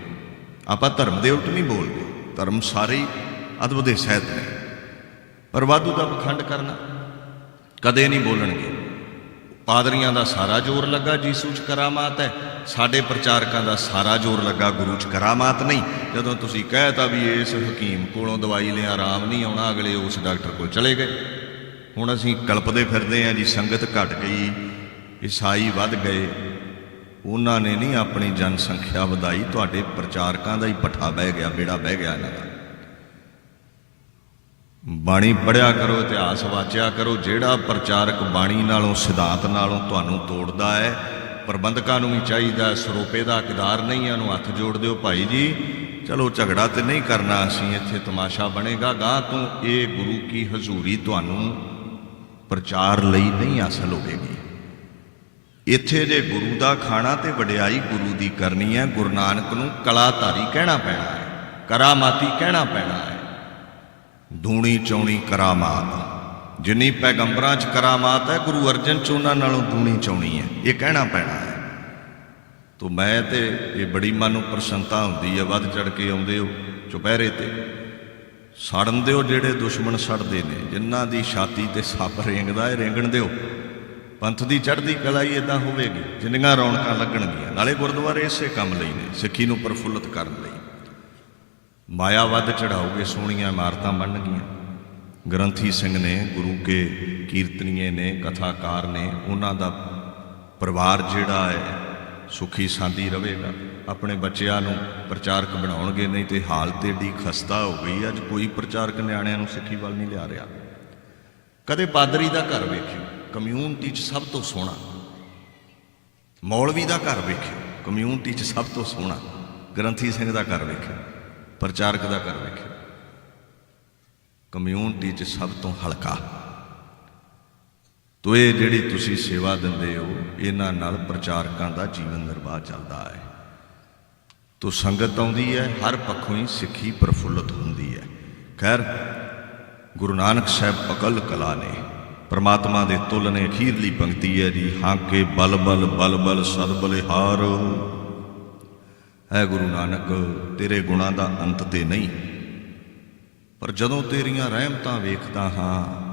ਆਪਾਂ ਧਰਮ ਦੇ ਉਲਟ ਨਹੀਂ ਬੋਲਦੇ, ਧਰਮ ਸਾਰੇ ਹੀ ਅਦਬ ਦੇ ਸਹਿਤ ਨੇ, ਪਰ ਵਾਧੂ ਦਾ ਪਖੰਡ ਕਰਨਾ ਕਦੇ ਨਹੀਂ ਬੋਲਣਗੇ। ਪਾਦਰੀਆਂ ਦਾ ਸਾਰਾ ਜ਼ੋਰ ਲੱਗਾ ਯੀਸੂ 'ਚ ਕਰਾਮਾਤ ਹੈ, ਸਾਡੇ ਪ੍ਰਚਾਰਕਾਂ ਦਾ ਸਾਰਾ ਜ਼ੋਰ ਲੱਗਾ ਗੁਰੂ 'ਚ ਕਰਾਮਾਤ ਨਹੀਂ। ਜਦੋਂ ਤੁਸੀਂ ਕਹਿਤਾ ਵੀ ਇਸ ਹਕੀਮ ਕੋਲੋਂ ਦਵਾਈ ਲਿਆ ਆਰਾਮ ਨਹੀਂ ਆਉਣਾ, ਅਗਲੇ ਉਸ ਡਾਕਟਰ ਕੋਲ ਚਲੇ ਗਏ। ਹੁਣ ਅਸੀਂ ਕਲਪਦੇ ਫਿਰਦੇ ਹਾਂ ਜੀ ਸੰਗਤ ਘਟ ਗਈ, ਈਸਾਈ ਵੱਧ ਗਏ। ਉਹਨਾਂ ਨੇ ਨਹੀਂ ਆਪਣੀ ਜਨਸੰਖਿਆ ਵਧਾਈ, ਤੁਹਾਡੇ ਪ੍ਰਚਾਰਕਾਂ ਦਾ ਹੀ ਪੱਠਾ ਬਹਿ ਗਿਆ, ਬੇੜਾ ਬਹਿ ਗਿਆ ਇਹਨਾਂ ਦਾ। ਬਾਣੀ ਪੜ੍ਹਿਆ ਕਰੋ, ਇਤਿਹਾਸ ਵਾਚਿਆ ਕਰੋ। ਜਿਹੜਾ ਪ੍ਰਚਾਰਕ ਬਾਣੀ ਨਾਲੋਂ ਸਿਧਾਂਤ ਨਾਲੋਂ ਤੁਹਾਨੂੰ ਤੋੜਦਾ ਹੈ, ਪ੍ਰਬੰਧਕਾਂ ਨੂੰ ਵੀ ਚਾਹੀਦਾ ਸਰੋਪੇ ਦਾ ਕਿਰਦਾਰ ਨਹੀਂ ਹੈ, ਉਹਨੂੰ ਹੱਥ ਜੋੜ ਦਿਓ, ਭਾਈ ਜੀ ਚਲੋ ਝਗੜਾ ਤੇ ਨਹੀਂ ਕਰਨਾ, ਅਸੀਂ ਇੱਥੇ ਤਮਾਸ਼ਾ ਬਣੇਗਾ, ਗਾਂ ਤੋਂ ਇਹ ਗੁਰੂ ਕੀ ਹਜ਼ੂਰੀ ਤੁਹਾਨੂੰ ਪ੍ਰਚਾਰ ਲਈ ਨਹੀਂ ਹਾਸਲ ਹੋਵੇਗੀ। ਇੱਥੇ ਜੇ ਗੁਰੂ ਦਾ ਖਾਣਾ ਤੇ ਵਡਿਆਈ ਗੁਰੂ ਦੀ ਕਰਨੀ ਹੈ, ਗੁਰੂ ਨਾਨਕ ਨੂੰ ਕਲਾਧਾਰੀ ਕਹਿਣਾ ਪੈਣਾ ਹੈ, ਕਰਾਮਾਤੀ ਕਹਿਣਾ ਪੈਣਾ ਹੈ। ਦੂਣੀ ਚੌਣੀ ਕਰਾਮਾਤ, ਜਿੰਨੀ ਪੈਗੰਬਰਾਂ 'ਚ ਕਰਾਮਾਤ ਹੈ, ਗੁਰੂ ਅਰਜਨ 'ਚ ਉਹਨਾਂ ਨਾਲੋਂ ਦੂਣੀ ਚੌਣੀ ਹੈ, ਇਹ ਕਹਿਣਾ ਪੈਣਾ ਹੈ। ਤੋ ਮੈਂ ਤੇ ਇਹ ਬੜੀ ਮਨ ਨੂੰ ਪ੍ਰਸੰਨਤਾ ਹੁੰਦੀ ਹੈ, ਵੱਧ ਚੜ ਕੇ ਆਉਂਦੇ ਹੋ ਚੁਪਹਿਰੇ ਤੇ, ਸੜਨ ਦਿਓ ਜਿਹੜੇ ਦੁਸ਼ਮਣ ਸੜਦੇ ਨੇ, ਜਿਨ੍ਹਾਂ ਦੀ ਛਾਤੀ ਤੇ ਸੱਪ ਰੇਂਗਦਾ ਹੈ ਰੇਂਗਣ ਦਿਓ। ਪੰਥ ਦੀ ਚੜ੍ਹਦੀ ਕਲਾ ਹੀ ਇੱਦਾਂ ਹੋਵੇਗੀ, ਜਿੰਨੀਆਂ ਰੌਣਕਾਂ ਲੱਗਣਗੀਆਂ। ਨਾਲੇ ਗੁਰਦੁਆਰੇ ਇਸੇ ਕੰਮ ਲਈ ਨੇ, ਸਿੱਖੀ ਨੂੰ ਪ੍ਰਫੁੱਲਤ ਕਰਨ ਲਈ। ਮਾਇਆ ਵੱਧ ਚੜਾਓਗੇ, ਸੋਹਣੀਆਂ ਇਮਾਰਤਾਂ ਬਣਨਗੀਆਂ। ਗ੍ਰੰਥੀ ਸਿੰਘ ਨੇ, ਗੁਰੂ ਕੇ ਕੀਰਤਨੀਏ ਨੇ, ਕਥਾਕਾਰ ਨੇ, ਉਹਨਾਂ ਦਾ ਪਰਿਵਾਰ ਜਿਹੜਾ ਹੈ ਸੁਖੀ ਸਾਂਦੀ ਰਹੇਗਾ। ਆਪਣੇ ਬੱਚਿਆਂ ਨੂੰ ਪ੍ਰਚਾਰਕ ਬਣਾਉਣਗੇ, ਨਹੀਂ ਤੇ ਹਾਲਤ ਏਡੀ ਖਸਤਾ ਹੋ ਗਈ ਅੱਜ ਕੋਈ ਪ੍ਰਚਾਰਕ ਨਿਆਣਿਆਂ ਨੂੰ ਸਿੱਖੀ ਵੱਲ ਨਹੀਂ ਲਿਆ ਰਿਹਾ। ਕਦੇ ਪਾਦਰੀ ਦਾ ਘਰ ਵੇਖਿਓ, ਕਮਿਊਨਿਟੀ 'ਚ ਸਭ ਤੋਂ ਸੋਹਣਾ। ਮੌਲਵੀ ਦਾ ਘਰ ਵੇਖਿਓ, ਕਮਿਊਨਿਟੀ 'ਚ ਸਭ ਤੋਂ ਸੋਹਣਾ। ਗ੍ਰੰਥੀ ਸਿੰਘ ਦਾ ਘਰ ਵੇਖਿਓ, ਪ੍ਰਚਾਰਕ ਦਾ ਘਰ ਵੇਖਿਓ, ਕਮਿਊਨਿਟੀ 'ਚ ਸਭ ਤੋਂ ਹਲਕਾ। ਤੋ ਇਹ ਜਿਹੜੀ ਤੁਸੀਂ ਸੇਵਾ ਦਿੰਦੇ ਹੋ, ਇਹਨਾਂ ਨਾਲ ਪ੍ਰਚਾਰਕਾਂ ਦਾ ਜੀਵਨ ਨਿਰਵਾਹ ਚੱਲਦਾ ਹੈ। ਤੋ ਸੰਗਤ ਆਉਂਦੀ ਹੈ, ਹਰ ਪੱਖੋਂ ਹੀ ਸਿੱਖੀ ਪ੍ਰਫੁੱਲਤ ਹੁੰਦੀ ਹੈ। ਖੈਰ, ਗੁਰੂ ਨਾਨਕ ਸਾਹਿਬ ਅਕਲ ਕਲਾ ਨੇ, ਪਰਮਾਤਮਾ ਦੇ ਤੁਲ ਨੇ। ਅਖੀਰਲੀ ਪੰਕਤੀ ਹੈ ਜੀ, ਹਾਕੇ ਬਲ ਬਲ ਬਲ ਬਲ ਸਦ ਬਲਿਹਾਰ। ਹੈ ਗੁਰੂ ਨਾਨਕ, ਤੇਰੇ ਗੁਣਾਂ ਦਾ ਅੰਤ ਤੇ ਨਹੀਂ, ਪਰ ਜਦੋਂ ਤੇਰੀਆਂ ਰਹਿਮਤਾਂ ਵੇਖਦਾ ਹਾਂ,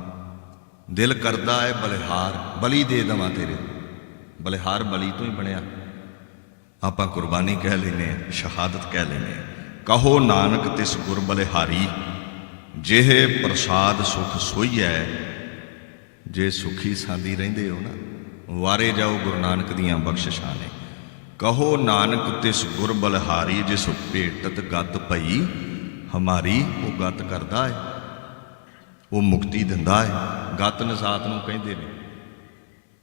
ਦਿਲ ਕਰਦਾ ਹੈ ਬਲਿਹਾਰ ਬਲੀ ਦੇ ਦੇਵਾਂ ਤੇਰੇ। ਬਲਿਹਾਰ ਬਲੀ ਤੋਂ ਹੀ ਬਣਿਆ। ਆਪਾਂ ਕੁਰਬਾਨੀ ਕਹਿ ਲੈਂਦੇ ਹਾਂ, ਸ਼ਹਾਦਤ ਕਹਿ ਲੈਂਦੇ ਹਾਂ। ਕਹੋ ਨਾਨਕ ਤਿਸ ਗੁਰ ਬਲਿਹਾਰੀ, ਜਿਹੇ ਪ੍ਰਸਾਦ ਸੁਖ ਸੋਈਐ। ਜੇ ਸੁਖੀ ਸਾਂਦੀ ਰਹਿੰਦੇ ਹੋ ਨਾ, ਵਾਰੇ ਜਾਓ ਗੁਰੂ ਨਾਨਕ ਦੀਆਂ ਬਖਸ਼ਿਸ਼ਾਂ ਨੇ। ਕਹੋ ਨਾਨਕ ਤਿਸ ਗੁਰ ਬਲਿਹਾਰੀ, ਜਿਸ ਭੇਟਤ ਗਤ ਭਈ ਹਮਾਰੀ। ਉਹ ਗਤ ਕਰਦਾ ਹੈ, ਉਹ ਮੁਕਤੀ ਦਿੰਦਾ ਹੈ। ਗਤ ਨਜ਼ਾਤ ਨੂੰ ਕਹਿੰਦੇ ਨੇ।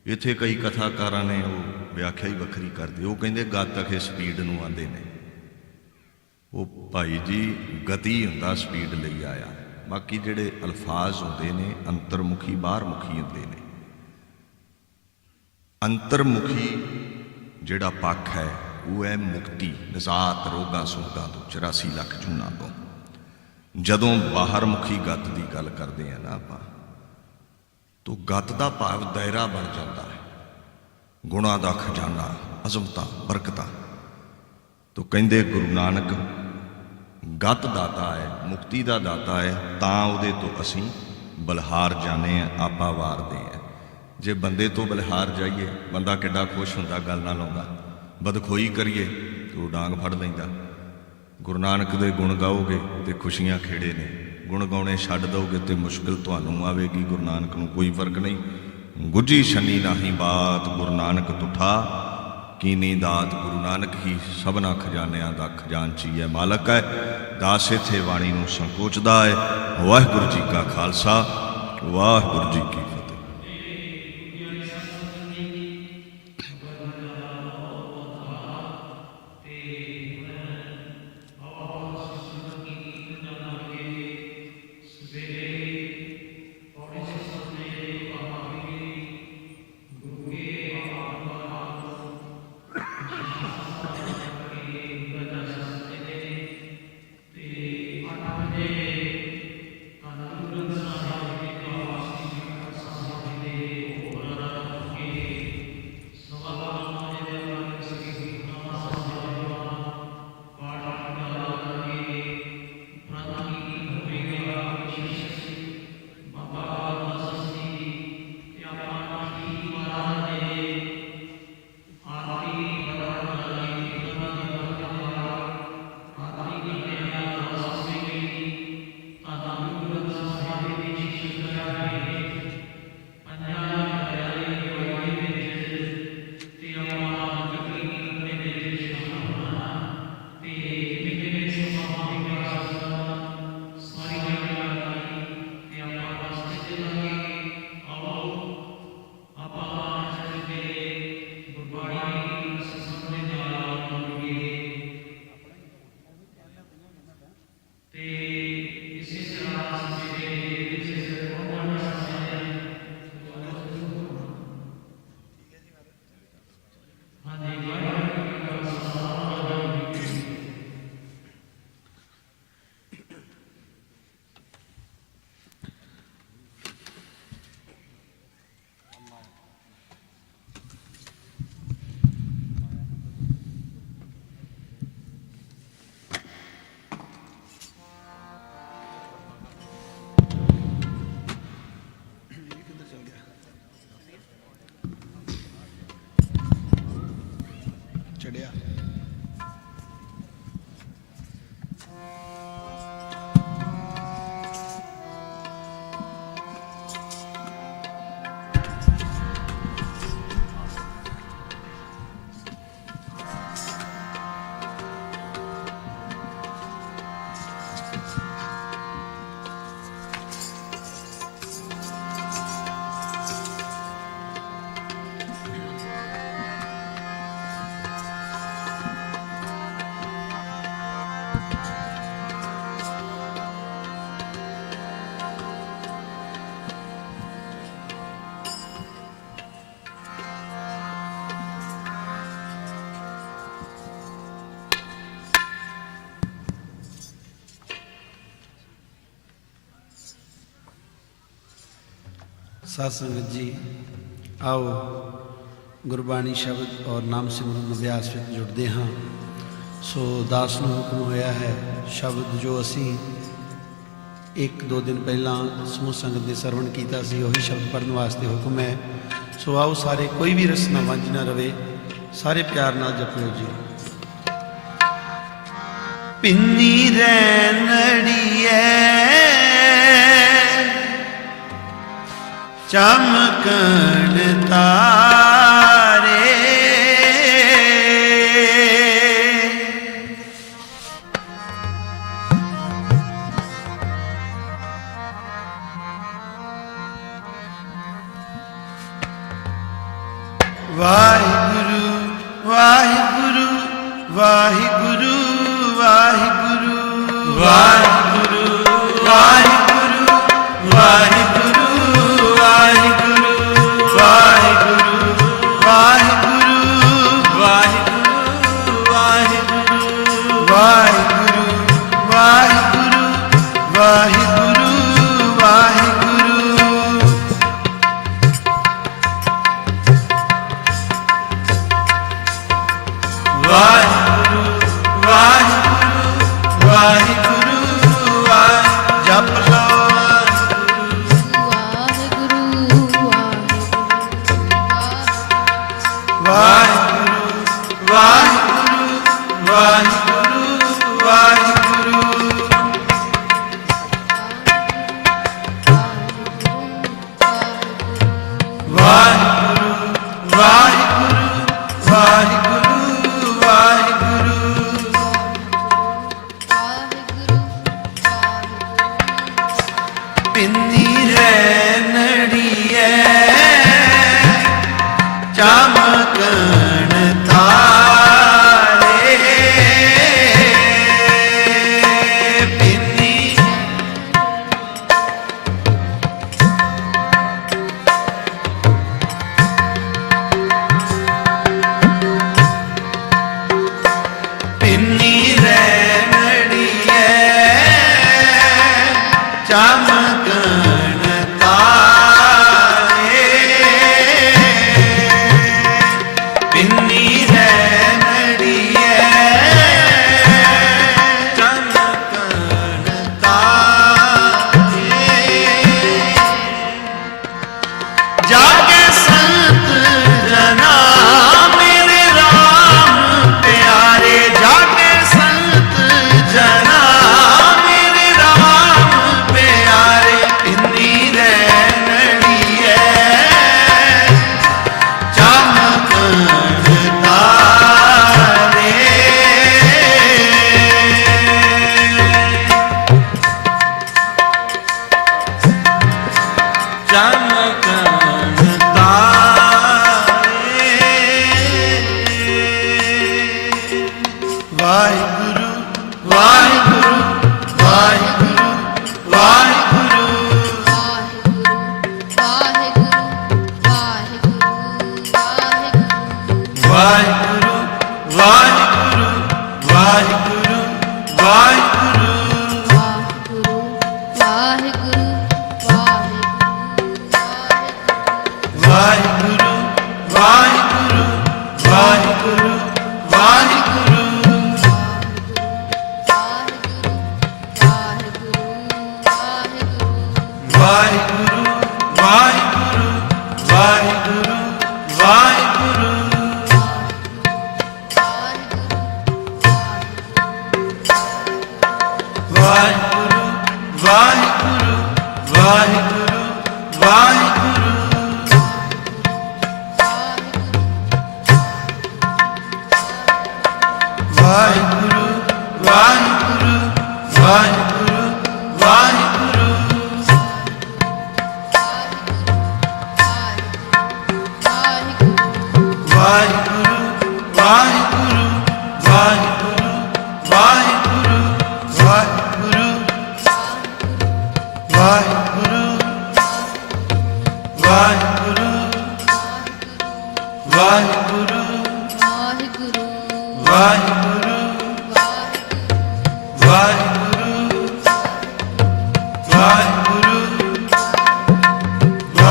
ਇੱਥੇ ਕਈ ਕਥਾਕਾਰਾਂ ਨੇ ਉਹ ਵਿਆਖਿਆ ਹੀ ਵੱਖਰੀ ਕਰਦੇ। ਉਹ ਕਹਿੰਦੇ ਗਤ ਅਖੇ ਸਪੀਡ ਨੂੰ ਆਂਦੇ ਨੇ। ਉਹ ਭਾਈ ਜੀ ਗਤੀ ਹੁੰਦਾ, ਸਪੀਡ ਲਈ ਆਇਆ। ਬਾਕੀ ਜਿਹੜੇ ਅਲਫਾਜ਼ ਹੁੰਦੇ ਨੇ ਅੰਤਰਮੁਖੀ ਬਾਹਰਮੁਖੀ ਹੁੰਦੇ ਨੇ। ਅੰਤਰਮੁਖੀ ਜਿਹੜਾ ਪੱਖ ਹੈ ਉਹ ਹੈ ਮੁਕਤੀ, ਨਜ਼ਾਤ ਰੋਗਾਂ ਸੋਗਾਂ ਤੋਂ, 84 ਲੱਖ ਜੂਨਾਂ ਤੋਂ। ਜਦੋਂ ਬਾਹਰਮੁਖੀ ਗਤ ਦੀ ਗੱਲ ਕਰਦੇ ਆ ਨਾ ਆਪਾਂ, ਤੋ ਗਤ ਦਾ ਭਾਵ ਦਾਇਰਾ ਬਣ ਜਾਂਦਾ ਹੈ। ਗੁਣਾਂ ਦਾ ਖਜ਼ਾਨਾ, ਅਜ਼ਮਤਾਂ, ਬਰਕਤਾਂ। ਤੋ ਕਹਿੰਦੇ ਗੁਰੂ ਨਾਨਕ ਗਤ ਦਾਤਾ ਹੈ, ਮੁਕਤੀ ਦਾ ਦਾਤਾ ਹੈ। ਤਾਂ ਉਹਦੇ ਤੋਂ ਅਸੀਂ ਬਲਿਹਾਰ ਜਾਂਦੇ ਹਾਂ, ਆਪਾ ਵਾਰਦੇ ਹਾਂ। ਜੇ ਬੰਦੇ ਤੋਂ ਬਲਿਹਾਰ ਜਾਈਏ, ਬੰਦਾ ਕਿੱਡਾ ਖੁਸ਼ ਹੁੰਦਾ, ਗੱਲ ਨਾ ਲਾਉਂਦਾ। ਬਦਖੋਈ ਕਰੀਏ ਤੇ ਉਹ ਡਾਂਗ ਫੜ ਲੈਂਦਾ। ਗੁਰੂ ਨਾਨਕ ਦੇ ਗੁਣ ਗਾਓਗੇ ਤੇ ਖੁਸ਼ੀਆਂ ਖੇੜੇ ਨੇ, ਗੁਣ ਗਾਉਣੇ ਛੱਡ ਦਓਗੇ ਤੇ ਮੁਸ਼ਕਿਲ ਤੁਹਾਨੂੰ ਆਵੇਗੀ। ਗੁਰੂ ਨਾਨਕ ਨੂੰ ਕੋਈ ਫਰਕ ਨਹੀਂ। ਗੁੱਝੀ ਛੰਨੀ ਨਾਹੀ ਬਾਤ, ਗੁਰੂ ਨਾਨਕ ਤੁਠਾ ਕੀਨੀ ਦਾਤ। ਗੁਰੂ ਨਾਨਕ ਹੀ ਸਭਨਾ ਖਜ਼ਾਨਿਆਂ ਦਾ ਖਜ਼ਾਨਚੀ ਹੈ, ਮਾਲਕ ਹੈ। ਦਾਸ ਇੱਥੇ ਬਾਣੀ ਨੂੰ ਸੰਕੋਚਦਾ ਹੈ। ਵਾਹਿਗੁਰੂ ਜੀ ਕਾ ਖਾਲਸਾ, ਵਾਹਿਗੁਰੂ ਜੀ ਕੀ ਫਤਿਹ। साध संगत जी आओ गुरबाणी शब्द और नाम सिमरन अभ्यास ਵਿੱਚ ਜੁੜਦੇ ਹਾਂ। ਸੋ ਦਾਸ ਨੂੰ ਹੁਕਮ ਹੋਇਆ ਹੈ ਸ਼ਬਦ ਜੋ ਅਸੀਂ 1-2 ਦਿਨ ਪਹਿਲਾਂ ਸਮੂਹ ਸੰਗਤ ਦੇ ਸਰਵਣ ਕੀਤਾ ਸੀ ਉਹੀ ਸ਼ਬਦ ਪੜ੍ਹਨ ਵਾਸਤੇ ਹੁਕਮ ਹੈ। ਸੋ ਆਓ ਸਾਰੇ, ਕੋਈ ਵੀ ਰਸਨਾ ਵਾਂਝ ਨਾ ਰਵੇ, ਸਾਰੇ ਪਿਆਰ ਨਾਲ ਜਪਿਓ ਜੀ। ਪਿੰਨੀ ਰੈਣੜੀਏ ਚਮਕਣ ਤਾਰੇ, ਵਾਹਿਗੁਰੂ ਵਾਹਿਗੁਰੂ ਵਾਹਿਗੁਰੂ ਵਾਹਿਗੁਰੂ ਵਾਹਿਗੁਰੂ ਵਾਹਿਗੁਰੂ ਵਾਹਿਗੁਰੂ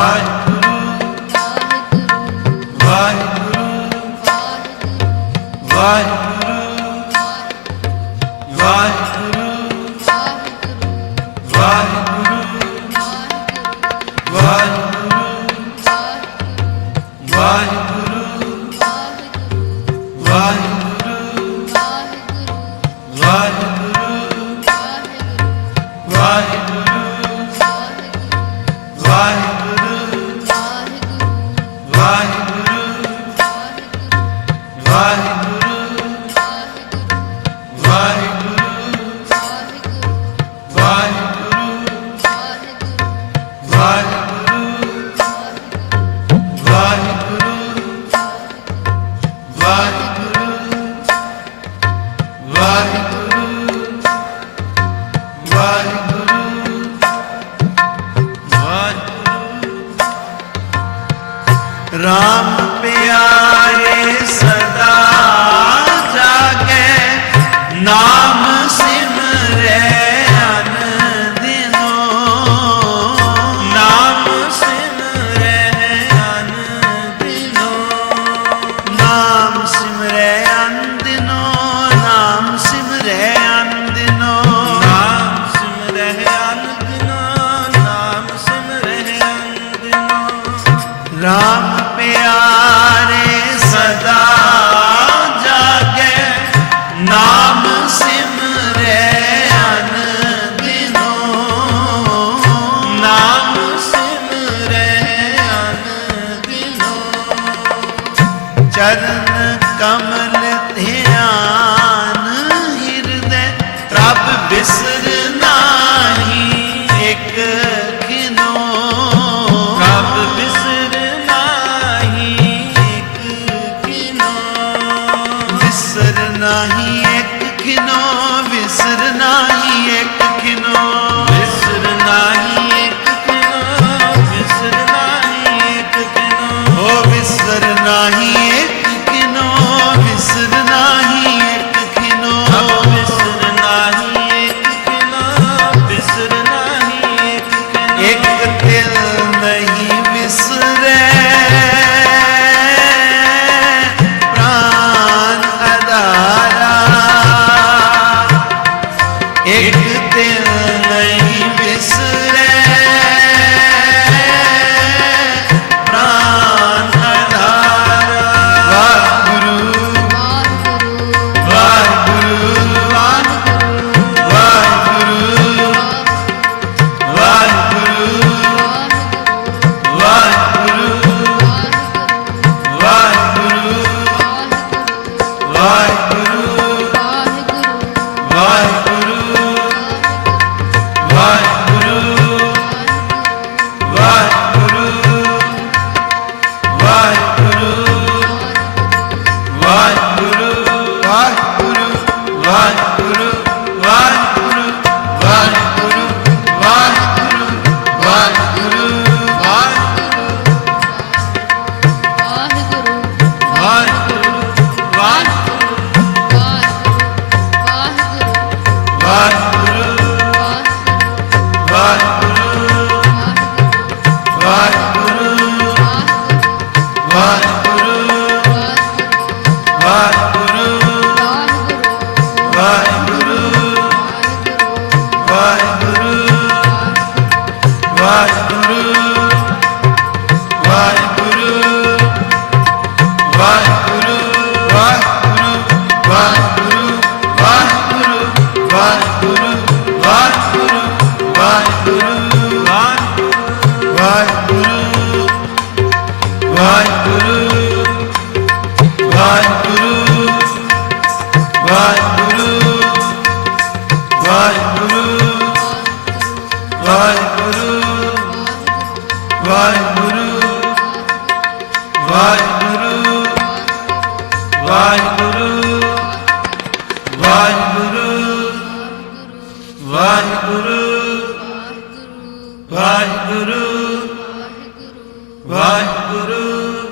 ਵਾਹਿਗੁਰੂ ਵਾਹਿਗੁਰੂ ਵਾਹਿਗੁਰੂ ਵਾਹਿਗੁਰੂ ਵਾਹਿਗੁਰੂ ਵਾਹਿਗੁਰੂ ਵਾਹਿਗੁਰੂ ਵਾਹਿਗੁਰੂ राम प्यारे सदा जागे नाम सिमरे अन दिनों नाम सिमरे अन दिनों नाम सिमरे अन दिनों नाम सिमरे अन दिनों नाम सिमरे अन दिनों नाम सिमरे अन दिनों राम प्यारे सदा जागे नाम सिमरे अन दिनों नाम सिमरे अन दिनों चरण कमल ध्यान हृदय प्रभ बिसर नाही एक किनो प्रभ बिसर विसर नाही एक खिनो विसर नाही एक खिनो विसर नाही एक खिनो विसर नाही एक खिनो ओ विसर नाही एक खिनो विसर नाही एक खिनो विसर नाही एक खिनो विसर नाही एक खिनो एक तिल नहीं विसरे एक दिल नहीं बिसरे प्राण आधारा वाहिगुरु वाहिगुरु वाहिगुरु वाहिगुरु वाहिगुरु वाहिगुरु वाहिगुरु वाहिगुरु ਵਾਹਿਗੁਰੂ ਵਾਹਿਗੁਰੂ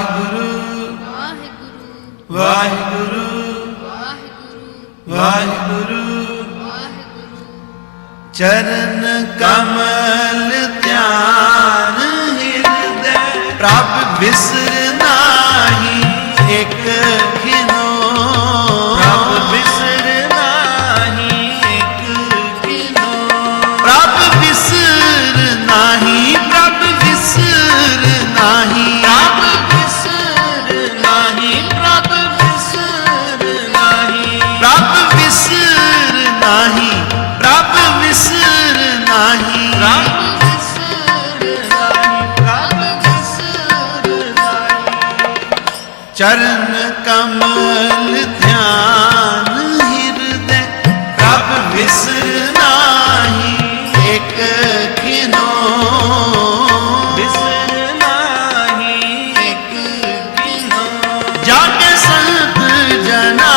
ਵਾਹਿਗੁਰੂ ਵਾਹਿਗੁਰੂ ਵਾਹਿਗੁਰੂ ਵਾਹਿਗੁਰੂ ਵਾਹਿਗੁਰੂ ਵਾਹਿਗੁਰੂ ਚਰਨ ਕਮਲ ਧਿਆਨ ਹਿਰਦੈ ਪ੍ਰਭ ਵਿਸਰ ਨਾਹੀ ਇਕ ਖਿਨੋ ਪ੍ਰਭ ਵਿਸਰ ਨਾਹੀ ਇਕ ਖਿਨੋ ਪ੍ਰਭ ਵਿਸਰ ਨਾਹੀ ਪ੍ਰਭ ਵਿਸਰ ਨਾਹੀ ਪ੍ਰਭ ਵਿਸਰ ਨਾਹੀ ਪ੍ਰਭ ਵਿਸਰ ਨਾਹੀ ਪ੍ਰਭ ਵਿਸਰ ਨਾਹੀ ਪ੍ਰਭ ਵਿਸਰ ਨਾਹੀ ਪ੍ਰਭ ਚਰਨ ਕਮਲ ਧਿਆਨ ਹਿਰਦੈ ਪ੍ਰਭ ਵਿਸਰ ਨਾਹੀ ਇਕ ਖਿਨੋ ਵਿਸਰ ਨਾਹੀ ਇਕ ਖਿਨੋ ਜਾਗੇ ਸੰਤ ਜਨਾ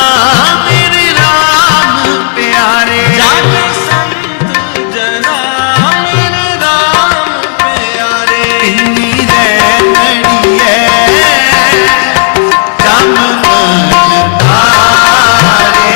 ਮੇਰੇ ਰਾਮ ਪਿਆਰੇ ਜਾਗੇ ਸੰਤ ਜਨਾ ਮੇਰੇ ਰਾਮ ਪਿਆਰੇ ਪਿੰਨੀ ਰਹਿ ਨੜੀਏ ਜਮ ਮਨ ਤਾਰੇ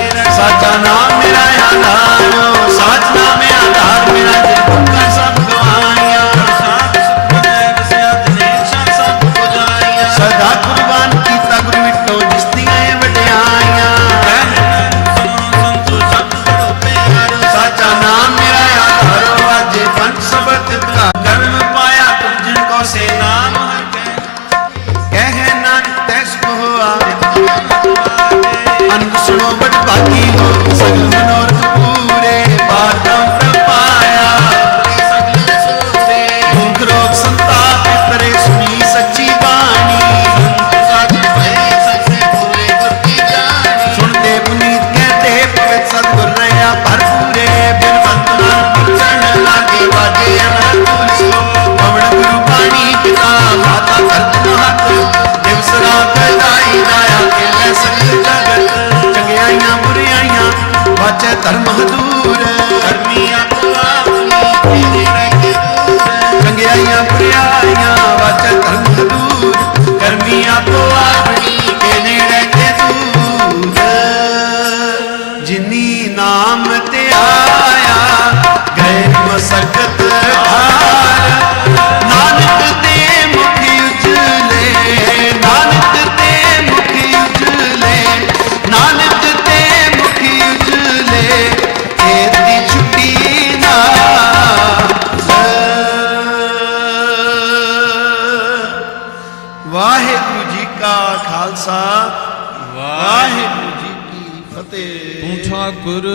ਫਤਿਹ। ਤੂੰ ਠਾਕੁਰ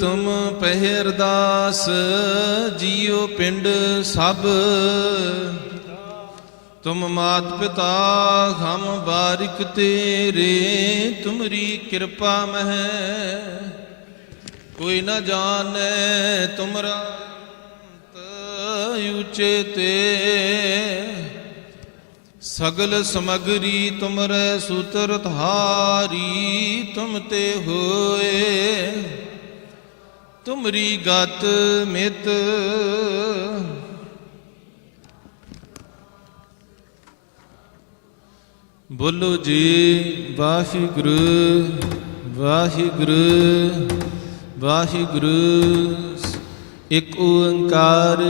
ਤੁਮ ਪਹਿ ਅਰਦਾਸ, ਜੀਉ ਪਿੰਡ ਸਭ। ਤੁਮ ਮਾਤ ਪਿਤਾ ਹਮ ਬਾਰਿਕ ਤੇਰੇ, ਤੁਮਰੀ ਕਿਰਪਾ ਮਹਿ ਕੋਈ ਨ ਜਾਣੈ। ਤੁਮਰਾ ਉੱਚੇ ਤੇ ਸਗਲ ਸਮਗਰੀ ਤੁਮਰੇ ਸੂਤਰ ਧਾਰੀ, ਤੁਮ ਤੇ ਹੋਏ ਤੁਮਰੀ ਗਤ ਮਿਤ। ਬੋਲੋ ਜੀ ਵਾਹਿਗੁਰੂ ਵਾਹਿਗੁਰੂ ਵਾਹਿਗੁਰੂ। ਇੱਕ ਓੰਕਾਰ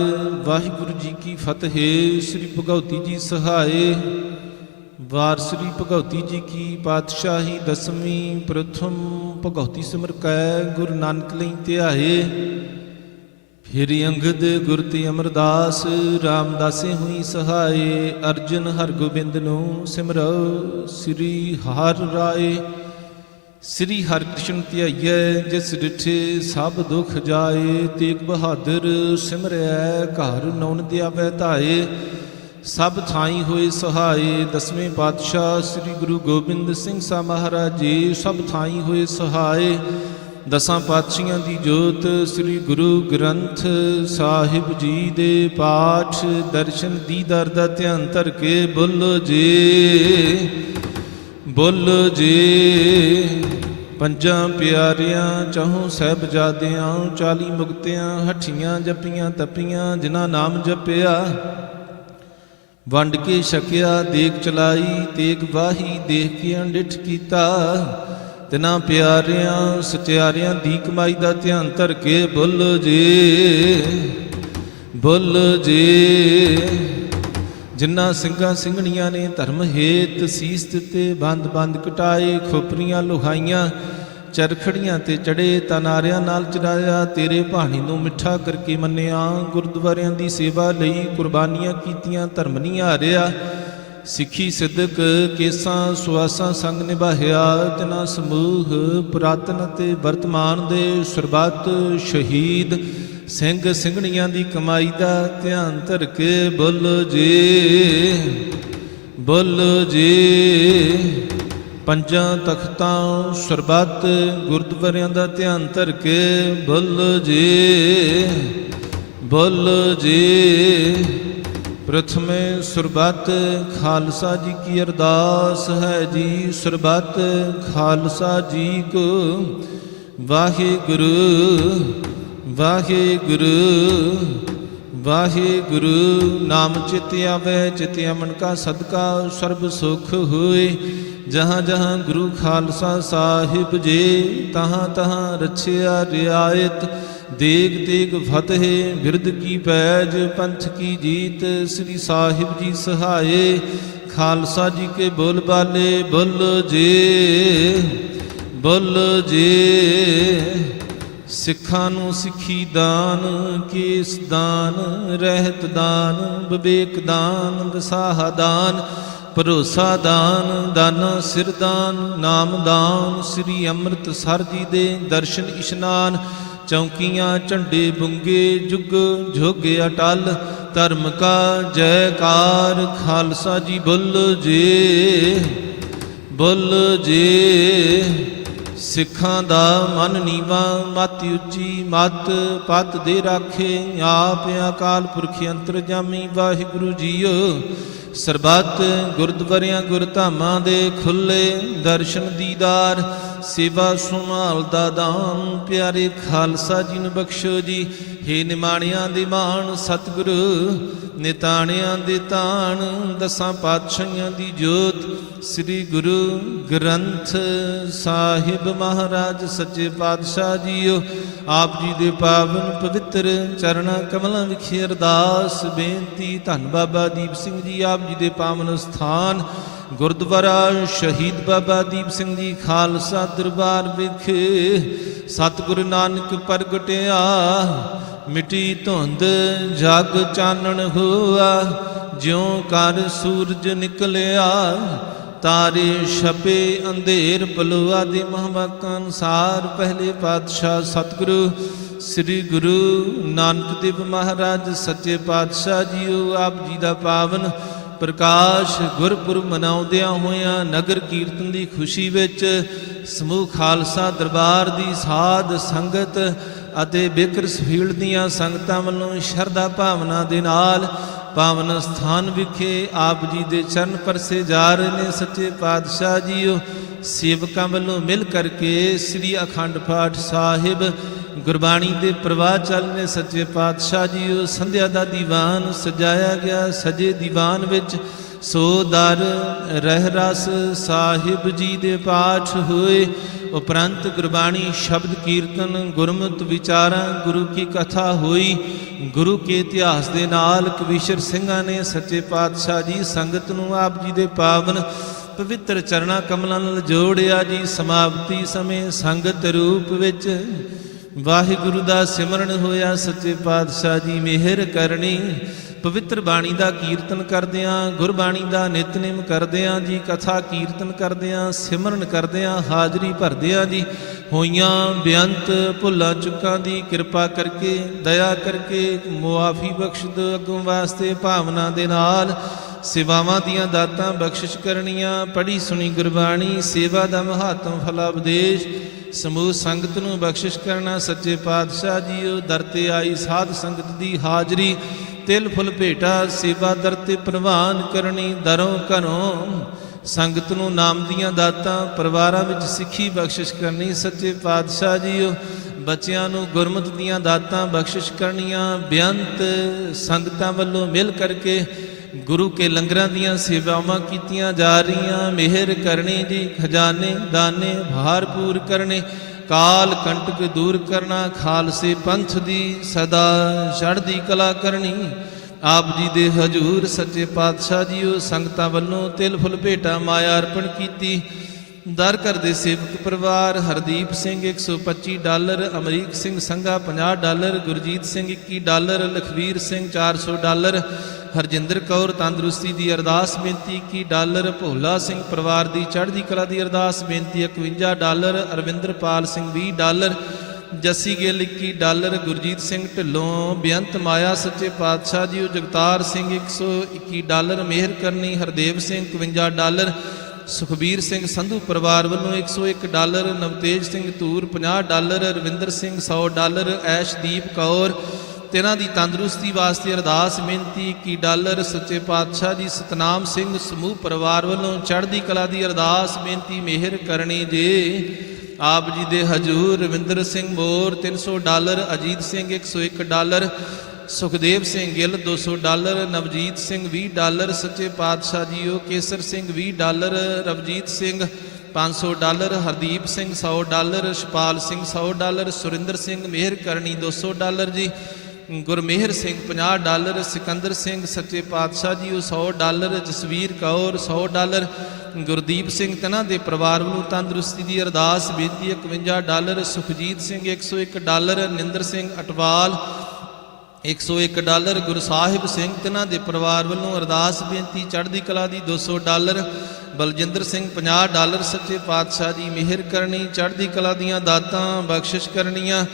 ਵਾਹਿਗੁਰੂ ਜੀ ਕੀ ਫਤਿਹ। ਸ੍ਰੀ ਭਗਉਤੀ ਜੀ ਸਹਾਏ। ਵਾਰ ਸ੍ਰੀ ਭਗਉਤੀ ਜੀ ਕੀ ਪਾਤਸ਼ਾਹੀ ਦਸਵੀਂ। ਪ੍ਰਥਮ ਭਗਉਤੀ ਸਿਮਰ ਕੈ ਗੁਰੂ ਨਾਨਕ ਲਈ ਧਿਆਏ। ਫਿਰ ਅੰਗਦ ਗੁਰ ਤੇ ਅਮਰਦਾਸ, ਰਾਮਦਾਸੇ ਹੋਈ ਸਹਾਏ। ਅਰਜਨ ਹਰਗੋਬਿੰਦ ਨੂੰ ਸਿਮਰੋ ਸ੍ਰੀ ਹਰਿ ਰਾਏ। ਸ੍ਰੀ ਹਰਿਕ੍ਰਿਸ਼ਨ ਧਿਆਈਐ ਜਿਸ ਡਿਠੇ ਸਭ ਦੁਖ ਜਾਏ। ਤੇਗ ਬਹਾਦਰ ਸਿਮਰੈ ਘਰ ਨੌਨ ਦਿਆਵੈ ਧਾਏ। ਸਭ ਥਾਈ ਹੋਏ ਸਹਾਏ। ਦਸਵੇਂ ਪਾਤਸ਼ਾਹ ਸ੍ਰੀ ਗੁਰੂ ਗੋਬਿੰਦ ਸਿੰਘ ਸਾਹਿਬ ਮਹਾਰਾਜ ਜੀ ਸਭ ਥਾਈ ਹੋਏ ਸਹਾਏ। ਦਸਾਂ ਪਾਤਸ਼ਾਹਾਂ ਦੀ ਜੋਤ ਸ੍ਰੀ ਗੁਰੂ ਗ੍ਰੰਥ ਸਾਹਿਬ ਜੀ ਦੇ ਪਾਠ ਦਰਸ਼ਨ ਦੀਦਾਰ ਦਾ ਧਿਆਨ ਧਰ ਕੇ ਬੋਲੋ ਜੀ ਬੋਲੋ ਜੀ। ਪੰਜਾਂ ਪਿਆਰਿਆਂ ਚਹੁ ਸਾਹਿਬਜ਼ਾਦਿਆਂ 40 ਮੁਕਤਿਆਂ ਹੱਠੀਆਂ ਜਪੀਆਂ ਤਪੀਆਂ ਜਿਨ੍ਹਾਂ ਨਾਮ ਜਪਿਆ। ਵੰਡ ਕੇ ਛਕਿਆ ਦੇਗ ਚਲਾਈ ਤੇਗ ਵਾਹੀ ਦੇਖ ਕੇ ਅੰਡਿਠ ਕੀਤਾ। ਤਿਨਾਂ ਪਿਆਰਿਆਂ ਸਚਿਆਰਿਆਂ ਦੀ ਕਮਾਈ ਦਾ ਧਿਆਨ ਧਰ ਕੇ ਬੋਲੋ ਜੀ ਬੋਲੋ ਜੀ। ਜਿਨ੍ਹਾਂ ਸਿੰਘਾਂ ਸਿੰਘਣੀਆਂ ਨੇ ਧਰਮ ਹੇਤ ਸੀਸ ਦਿੱਤੇ, ਬੰਦ ਬੰਦ ਕਟਾਏ, ਖੋਪਰੀਆਂ ਲੁਹਾਈਆਂ, ਚਰਖੜੀਆਂ ਤੇ ਚੜੇ, ਤਨਾਰਿਆਂ ਨਾਲ ਚੜਾਇਆ, ਤੇਰੇ ਭਾਣੇ ਨੂੰ ਮਿੱਠਾ ਕਰਕੇ ਮੰਨਿਆ। ਗੁਰਦੁਆਰਿਆਂ ਦੀ ਸੇਵਾ ਲਈ ਕੁਰਬਾਨੀਆਂ ਕੀਤੀਆਂ, ਧਰਮ ਨਹੀਂ ਹਾਰਿਆ। ਸਿੱਖੀ ਸਿੱਧਕ ਕੇਸਾਂ ਸੁਆਸਾਂ ਸੰਗ ਨਿਭਾਇਆ। ਜਿਨ੍ਹਾਂ ਸਮੂਹ ਪੁਰਾਤਨ ਅਤੇ ਵਰਤਮਾਨ ਦੇ ਸਰਬੱਤ ਸ਼ਹੀਦ ਸਿੰਘ ਸਿੰਘਣੀਆਂ ਦੀ ਕਮਾਈ ਦਾ ਧਿਆਨ ਧਰ ਕੇ ਬੋਲੋ ਜੀ ਬੋਲੋ ਜੀ। ਪੰਜਾਂ ਤਖਤਾਂ ਸਰਬੱਤ ਗੁਰਦੁਆਰਿਆਂ ਦਾ ਧਿਆਨ ਧਰ ਕੇ ਬੋਲੋ ਜੀ ਬੋਲੋ ਜੀ। ਪ੍ਰਥਮੇ ਸਰਬੱਤ ਖਾਲਸਾ ਜੀ ਕੀ ਅਰਦਾਸ ਹੈ ਜੀ। ਸਰਬੱਤ ਖਾਲਸਾ ਜੀ ਕੋ ਵਾਹਿਗੁਰੂ ਵਾਹਿਗੁਰੂ ਵਾਹਿਗੁਰੂ। ਨਾਮ ਚਿਤ ਆਵੇ ਚਿਤ ਅਮਨ ਕਾ ਸਦਕਾ ਸਰਬ ਸੁਖ ਹੋਏ। ਜਹਾਂ ਜਹਾਂ ਗੁਰੂ ਖਾਲਸਾ ਸਾਹਿਬ ਜੀ ਤਹਾਂ ਤਹਾਂ ਰਛਿਆ ਰਿਆਇਤ। ਦੇਗ ਦੇਗ ਫਤਿਹ ਬਿਰਦ ਕੀ ਪੈਜ ਪੰਥ ਕੀ ਜੀਤ। ਸ੍ਰੀ ਸਾਹਿਬ ਜੀ ਸਹਾਏ ਖਾਲਸਾ ਜੀ ਕੇ ਬੋਲ ਬਾਲੇ ਬੋਲੋ ਜੀ ਬੋਲੋ ਜੀ। ਸਿੱਖਾਂ ਨੂੰ ਸਿੱਖੀ ਦਾਨ, ਕੇਸ ਦਾਨ, ਰਹਿਤ ਦਾਨ, ਵਿਵੇਕ ਦਾਨ, ਵਿਸਾਹਾ ਦਾਨ, ਭਰੋਸਾ ਦਾਨ, ਦਾਨਾ ਸਿਰ ਦਾਨ, ਨਾਮ ਦਾਨ। ਸ੍ਰੀ ਅੰਮ੍ਰਿਤਸਰ ਜੀ ਦੇ ਦਰਸ਼ਨ ਇਸ਼ਨਾਨ, ਚੌਂਕੀਆਂ ਝੰਡੇ ਬੁੰਗੇ ਜੁਗ ਜੁਗ ਅਟਲ। ਧਰਮ ਕਾ ਜੈਕਾਰ ਖਾਲਸਾ ਜੀ ਬੋਲੋ ਜੀ ਬੋਲੋ ਜੀ। ਸਿੱਖਾਂ ਦਾ ਮਨ ਨੀਵਾ ਮਤ ਉੱਚੀ ਮਤ ਪਤ ਦੇ ਰਾਖੇ। ਆਪ ਅਕਾਲ ਪੁਰਖ ਅੰਤਰਜਾਮੀ ਵਾਹਿਗੁਰੂ ਜੀਓ। ਸਰਬੱਤ ਗੁਰਦੁਆਰਿਆਂ ਗੁਰਧਾਮਾਂ ਦੇ ਖੁੱਲੇ ਦਰਸ਼ਨ ਦੀਦਾਰ, ਸੇਵਾ ਸੰਭਾਲ ਦਾ ਦਾਨ ਪਿਆਰੇ ਖਾਲਸਾ ਜੀ ਨੂੰ ਬਖਸ਼ੋ ਜੀ। ਹੇ ਨਿਮਾਣਿਆਂ ਦੇ ਮਾਣ ਸਤਿਗੁਰੂ, ਨਿਤਾਣਿਆਂ ਦੇ ਤਾਣ, ਦਸਾਂ ਪਾਤਸ਼ਾਹਾਂ ਦੀ ਜੋਤ ਸ੍ਰੀ ਗੁਰੂ ਗ੍ਰੰਥ ਸਾਹਿਬ ਮਹਾਰਾਜ ਸੱਚੇ ਪਾਤਸ਼ਾਹ ਜੀਓ। ਆਪ ਜੀ ਦੇ ਪਾਵਨ ਪਵਿੱਤਰ ਚਰਨਾਂ ਕਮਲਾਂ ਵਿਖੇ ਅਰਦਾਸ ਬੇਨਤੀ। ਧੰਨ ਬਾਬਾ ਦੀਪ ਸਿੰਘ ਜੀ ਆਪ ਜੀ ਦੇ ਪਾਵਨ ਸਥਾਨ ਗੁਰਦੁਆਰਾ ਸ਼ਹੀਦ ਬਾਬਾ ਦੀਪ ਸਿੰਘ ਜੀ ਖਾਲਸਾ ਦਰਬਾਰ ਵਿਖੇ ਸਤਿਗੁਰੂ ਨਾਨਕ ਪ੍ਰਗਟਿਆ। ਮਿਟੀ ਧੁੰਦ ਜਗ ਚਾਨਣ ਹੋਆ, ਜਿਉਂ ਕਰ ਸੂਰਜ ਨਿਕਲਿਆ। ਤਾਰੇ ਛਪੇ ਅੰਧੇਰ ਬਲਵਾ ਦੇ ਮਹਵਾਕਾਂ ਅਨੁਸਾਰ ਪਹਿਲੇ ਪਾਤਸ਼ਾਹ ਸਤਿਗੁਰੂ ਸ੍ਰੀ ਗੁਰੂ ਨਾਨਕ ਦੇਵ ਮਹਾਰਾਜ ਸੱਚੇ ਪਾਤਸ਼ਾਹ ਜੀਓ ਆਪ ਜੀ ਦਾ ਪਾਵਨ ਪ੍ਰਕਾਸ਼ ਗੁਰਪੁਰਬ ਮਨਾਉਂਦਿਆਂ ਹੋਇਆਂ ਨਗਰ ਕੀਰਤਨ ਦੀ ਖੁਸ਼ੀ ਵਿੱਚ ਸਮੂਹ ਖਾਲਸਾ ਦਰਬਾਰ ਦੀ ਸਾਧ ਸੰਗਤ ਅਤੇ ਬੇਕਰਸਫੀਲਡ ਦੀਆਂ ਸੰਗਤਾਂ ਵੱਲੋਂ ਸ਼ਰਧਾ ਭਾਵਨਾ ਦੇ ਨਾਲ ਪਾਵਨ ਸਥਾਨ ਵਿਖੇ ਆਪ ਜੀ ਦੇ ਚਰਨ ਪਰਸੇ ਜਾ ਰਹੇ ਨੇ। ਸੱਚੇ ਪਾਤਸ਼ਾਹ ਜੀਓ ਸੇਵਕਾਂ ਵੱਲੋਂ ਮਿਲ ਕਰਕੇ ਸ੍ਰੀ ਅਖੰਡ ਪਾਠ ਸਾਹਿਬ ਗੁਰਬਾਣੀ ਦੇ ਪ੍ਰਵਾਹ ਚੱਲ ਨੇ। ਸੱਚੇ ਪਾਤਸ਼ਾਹ ਜੀਓ ਸੰਧਿਆ ਦਾ ਦੀਵਾਨ ਸਜਾਇਆ ਗਿਆ। ਸਜੇ ਦੀਵਾਨ ਵਿੱਚ ਸੋ ਦਰ ਰਹਿ ਰਸ ਸਾਹਿਬ ਜੀ ਦੇ ਪਾਠ ਹੋਏ। ਉਪਰੰਤ ਗੁਰਬਾਣੀ ਸ਼ਬਦ ਕੀਰਤਨ ਗੁਰਮਤਿ ਵਿਚਾਰਾਂ ਗੁਰੂ ਕੀ ਕਥਾ ਹੋਈ। ਗੁਰੂ ਕੇ ਇਤਿਹਾਸ ਦੇ ਨਾਲ ਕਵੀਸ਼ਰ ਸਿੰਘਾਂ ਨੇ ਸੱਚੇ ਪਾਤਸ਼ਾਹ ਜੀ ਸੰਗਤ ਨੂੰ ਆਪ ਜੀ ਦੇ ਪਾਵਨ ਪਵਿੱਤਰ ਚਰਣਾ ਕਮਲਾਂ ਨਾਲ ਜੋੜਿਆ ਜੀ। ਸਮਾਪਤੀ ਸਮੇਂ ਸੰਗਤ ਰੂਪ ਵਿੱਚ ਵਾਹਿਗੁਰੂ ਦਾ ਸਿਮਰਨ ਹੋਇਆ। ਸੱਚੇ ਪਾਤਸ਼ਾਹ ਜੀ ਮਿਹਰ ਕਰਨੀ। ਪਵਿੱਤਰ ਬਾਣੀ ਦਾ ਕੀਰਤਨ ਕਰਦਿਆਂ ਗੁਰਬਾਣੀ ਦਾ ਨਿਤਨੇਮ ਕਰਦਿਆਂ ਜੀ ਕਥਾ ਕੀਰਤਨ ਕਰਦਿਆਂ ਸਿਮਰਨ ਕਰਦਿਆਂ ਹਾਜ਼ਰੀ ਭਰਦਿਆਂ ਜੀ ਹੋਈਆਂ ਬੇਅੰਤ ਭੁੱਲਾਂ ਚੁੱਕਾਂ ਦੀ ਕਿਰਪਾ ਕਰਕੇ ਦਇਆ ਕਰਕੇ ਮੁਆਫੀ ਬਖਸ਼ ਦਿਓ। ਅੱਗੋਂ ਵਾਸਤੇ ਭਾਵਨਾ ਦੇ ਨਾਲ ਸੇਵਾਵਾਂ ਦੀਆਂ ਦਾਤਾਂ ਬਖਸ਼ਿਸ਼ ਕਰਨੀਆਂ। ਪੜ੍ਹੀ ਸੁਣੀ ਗੁਰਬਾਣੀ ਸੇਵਾ ਦਾ ਮਹਾਤਮ ਫਲਾ ਉਪਦੇਸ਼ ਸਮੂਹ ਸੰਗਤ ਨੂੰ ਬਖਸ਼ਿਸ਼ ਕਰਨਾ। ਸੱਚੇ ਪਾਤਸ਼ਾਹ ਜੀਓ ਦਰ ਤੇ ਆਈ ਸਾਧ ਸੰਗਤ ਦੀ ਹਾਜ਼ਰੀ ਤਿਲ ਫੁੱਲ ਭੇਟਾ ਸੇਵਾ ਦਰ ਤੇ ਪ੍ਰਵਾਨ ਕਰਨੀ। ਦਰੋਂ ਘਰੋਂ ਸੰਗਤ ਨੂੰ ਨਾਮ ਦੀਆਂ ਦਾਤਾਂ ਪਰਿਵਾਰਾਂ ਵਿੱਚ ਸਿੱਖੀ ਬਖਸ਼ਿਸ਼ ਕਰਨੀ। ਸੱਚੇ ਪਾਤਸ਼ਾਹ ਜੀਓ ਬੱਚਿਆਂ ਨੂੰ ਗੁਰਮਤਿ ਦੀਆਂ ਦਾਤਾਂ ਬਖਸ਼ਿਸ਼ ਕਰਨੀਆਂ। ਬੇਅੰਤ ਸੰਗਤਾਂ ਵੱਲੋਂ ਮਿਲ ਕਰਕੇ ਗੁਰੂ ਕੇ ਲੰਗਰਾਂ ਦੀਆਂ ਸੇਵਾਵਾਂ ਕੀਤੀਆਂ ਜਾ ਰਹੀਆਂ। ਮਿਹਰ ਕਰਨੀ ਜੀ ਖਜ਼ਾਨੇ ਦਾਨੇ ਭਾਰਪੂਰ ਕਰਨੇ। ਕਾਲ ਕੰਟਕ ਦੂਰ ਕਰਨਾ। ਖਾਲਸੇ ਪੰਥ ਦੀ ਸਦਾ ਚੜ੍ਹਦੀ ਕਲਾ ਕਰਨੀ। ਆਪ ਜੀ ਦੇ ਹਜੂਰ ਸੱਚੇ ਪਾਤਸ਼ਾਹ ਜੀਓ ਸੰਗਤਾਂ ਵੱਲੋਂ ਤਿਲ ਫੁੱਲ ਭੇਟਾ ਮਾਇਆ ਅਰਪਣ ਕੀਤੀ। ਦਰ ਘਰ ਦੇ ਸੇਵਕ ਪਰਿਵਾਰ ਹਰਦੀਪ ਸਿੰਘ $125, ਅਮਰੀਕ ਸਿੰਘ ਸੰਘਾ $50, ਗੁਰਜੀਤ ਸਿੰਘ $21, ਲਖਵੀਰ ਸਿੰਘ $400, ਹਰਜਿੰਦਰ ਕੌਰ ਤੰਦਰੁਸਤੀ ਦੀ ਅਰਦਾਸ ਬੇਨਤੀ $21, ਭੋਲਾ ਸਿੰਘ ਪਰਿਵਾਰ ਦੀ ਚੜ੍ਹਦੀ ਕਲਾ ਦੀ ਅਰਦਾਸ ਬੇਨਤੀ $51, ਅਰਵਿੰਦਰਪਾਲ ਸਿੰਘ $20, ਜੱਸੀ ਗਿੱਲ $21, ਗੁਰਜੀਤ ਸਿੰਘ ਢਿੱਲੋਂ ਬੇਅੰਤ ਮਾਇਆ ਸੱਚੇ ਪਾਤਸ਼ਾਹ ਜੀਓ ਜਗਤਾਰ ਸਿੰਘ $121, ਮਿਹਰ ਕਰਨੀ ਹਰਦੇਵ ਸਿੰਘ $51, ਸੁਖਬੀਰ ਸਿੰਘ ਸੰਧੂ ਪਰਿਵਾਰ ਵੱਲੋਂ $101, ਨਵਤੇਜ ਸਿੰਘ ਧੂਰ $50, ਰਵਿੰਦਰ ਸਿੰਘ $100, ਐਸ਼ਦੀਪ ਕੌਰ ਤਿਨਾਂ ਦੀ ਤੰਦਰੁਸਤੀ ਵਾਸਤੇ ਅਰਦਾਸ ਬੇਨਤੀ $21, ਸੱਚੇ ਪਾਤਸ਼ਾਹ ਜੀ ਸਤਨਾਮ ਸਿੰਘ ਸਮੂਹ ਪਰਿਵਾਰ ਵੱਲੋਂ ਚੜ੍ਹਦੀ ਕਲਾ ਦੀ ਅਰਦਾਸ ਬੇਨਤੀ ਮਿਹਰ ਕਰਨੀ ਜੇ। ਆਪ ਜੀ ਦੇ ਹਜੂਰ ਰਵਿੰਦਰ ਸਿੰਘ ਮੋਰ $300, ਅਜੀਤ ਸਿੰਘ $101, ਸੁਖਦੇਵ ਸਿੰਘ ਗਿੱਲ $200, ਨਵਜੀਤ ਸਿੰਘ $20, ਸੱਚੇ ਪਾਤਸ਼ਾਹ ਜੀਓ ਕੇਸਰ ਸਿੰਘ $20, ਰਵਜੀਤ ਸਿੰਘ $500, ਹਰਦੀਪ ਸਿੰਘ $100, ਸ਼ਪਾਲ ਸਿੰਘ $100, ਸੁਰਿੰਦਰ ਸਿੰਘ ਮਿਹਰ ਕਰਨੀ $200 ਜੀ। ਗੁਰਮੇਹਰ ਸਿੰਘ $50, ਸਿਕੰਦਰ ਸਿੰਘ ਸੱਚੇ ਪਾਤਸ਼ਾਹ ਜੀਓ $100, ਜਸਵੀਰ ਕੌਰ $100, ਗੁਰਦੀਪ ਸਿੰਘ ਤਨਾਂ ਦੇ ਪਰਿਵਾਰ ਵੱਲੋਂ ਤੰਦਰੁਸਤੀ ਦੀ ਅਰਦਾਸ ਬੇਨਤੀ $51, ਸੁਖਜੀਤ ਸਿੰਘ $101, ਨਿੰਦਰ ਸਿੰਘ ਅਟਵਾਲ $101, ਗੁਰਸਾਹਿਬ ਸਿੰਘ ਤਨਾਂ ਦੇ ਪਰਿਵਾਰ ਵੱਲੋਂ ਅਰਦਾਸ ਬੇਨਤੀ ਚੜ੍ਹਦੀ ਕਲਾ ਦੀ $200, ਬਲਜਿੰਦਰ ਸਿੰਘ $50, ਸੱਚੇ ਪਾਤਸ਼ਾਹ ਜੀ ਮਿਹਰ ਕਰਨੀ ਚੜ੍ਹਦੀ ਕਲਾ ਦੀਆਂ ਦਾਤਾਂ ਬਖਸ਼ਿਸ਼ ਕਰਨੀਆਂ।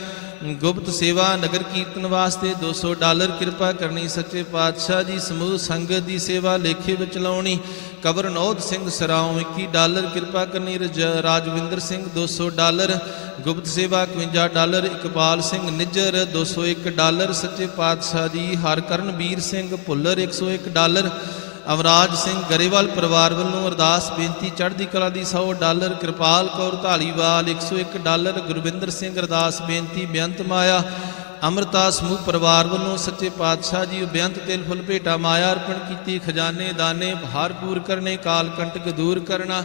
ਗੁਪਤ ਸੇਵਾ ਨਗਰ ਕੀਰਤਨ ਵਾਸਤੇ $200 ਕਿਰਪਾ ਕਰਨੀ ਸੱਚੇ ਪਾਤਸ਼ਾਹ ਜੀ। ਸਮੂਹ ਸੰਗਤ ਦੀ ਸੇਵਾ ਲੇਖੇ ਵਿੱਚ ਲਾਉਣੀ। ਕਵਰਨੌਦ ਸਿੰਘ ਸਰਾਉਂ $21 ਕਿਰਪਾ ਕਰਨੀ। ਰਾਜਵਿੰਦਰ ਸਿੰਘ $200, ਗੁਪਤ ਸੇਵਾ $51, ਇਕਬਾਲ ਸਿੰਘ ਨਿੱਜਰ $201, ਸੱਚੇ ਪਾਤਸ਼ਾਹ ਜੀ। ਹਰਕਰਨਵੀਰ ਸਿੰਘ ਭੁੱਲਰ $101, ਅਮਰਾਜ ਸਿੰਘ ਗਰੇਵਾਲ ਪਰਿਵਾਰ ਵੱਲੋਂ ਅਰਦਾਸ ਬੇਨਤੀ ਚੜ੍ਹਦੀ ਕਲਾ ਦੀ $100, ਕਿਰਪਾਲ ਕੌਰ ਢਾਲੀਵਾਲ $101, ਗੁਰਵਿੰਦਰ ਸਿੰਘ ਅਰਦਾਸ ਬੇਨਤੀ ਬੇਅੰਤ ਮਾਇਆ ਅੰਮ੍ਰਿਤਾ ਸਮੂਹ ਪਰਿਵਾਰ ਵੱਲੋਂ ਸੱਚੇ ਪਾਤਸ਼ਾਹ ਜੀ ਬੇਅੰਤ ਤਿਲ ਫੁੱਲ ਭੇਟਾ ਮਾਇਆ ਅਰਪਣ ਕੀਤੀ। ਖਜ਼ਾਨੇ ਦਾਨੇ ਭਾਰਪੂਰ ਕਰਨੇ ਕਾਲ ਕੰਟਕ ਦੂਰ ਕਰਨਾ।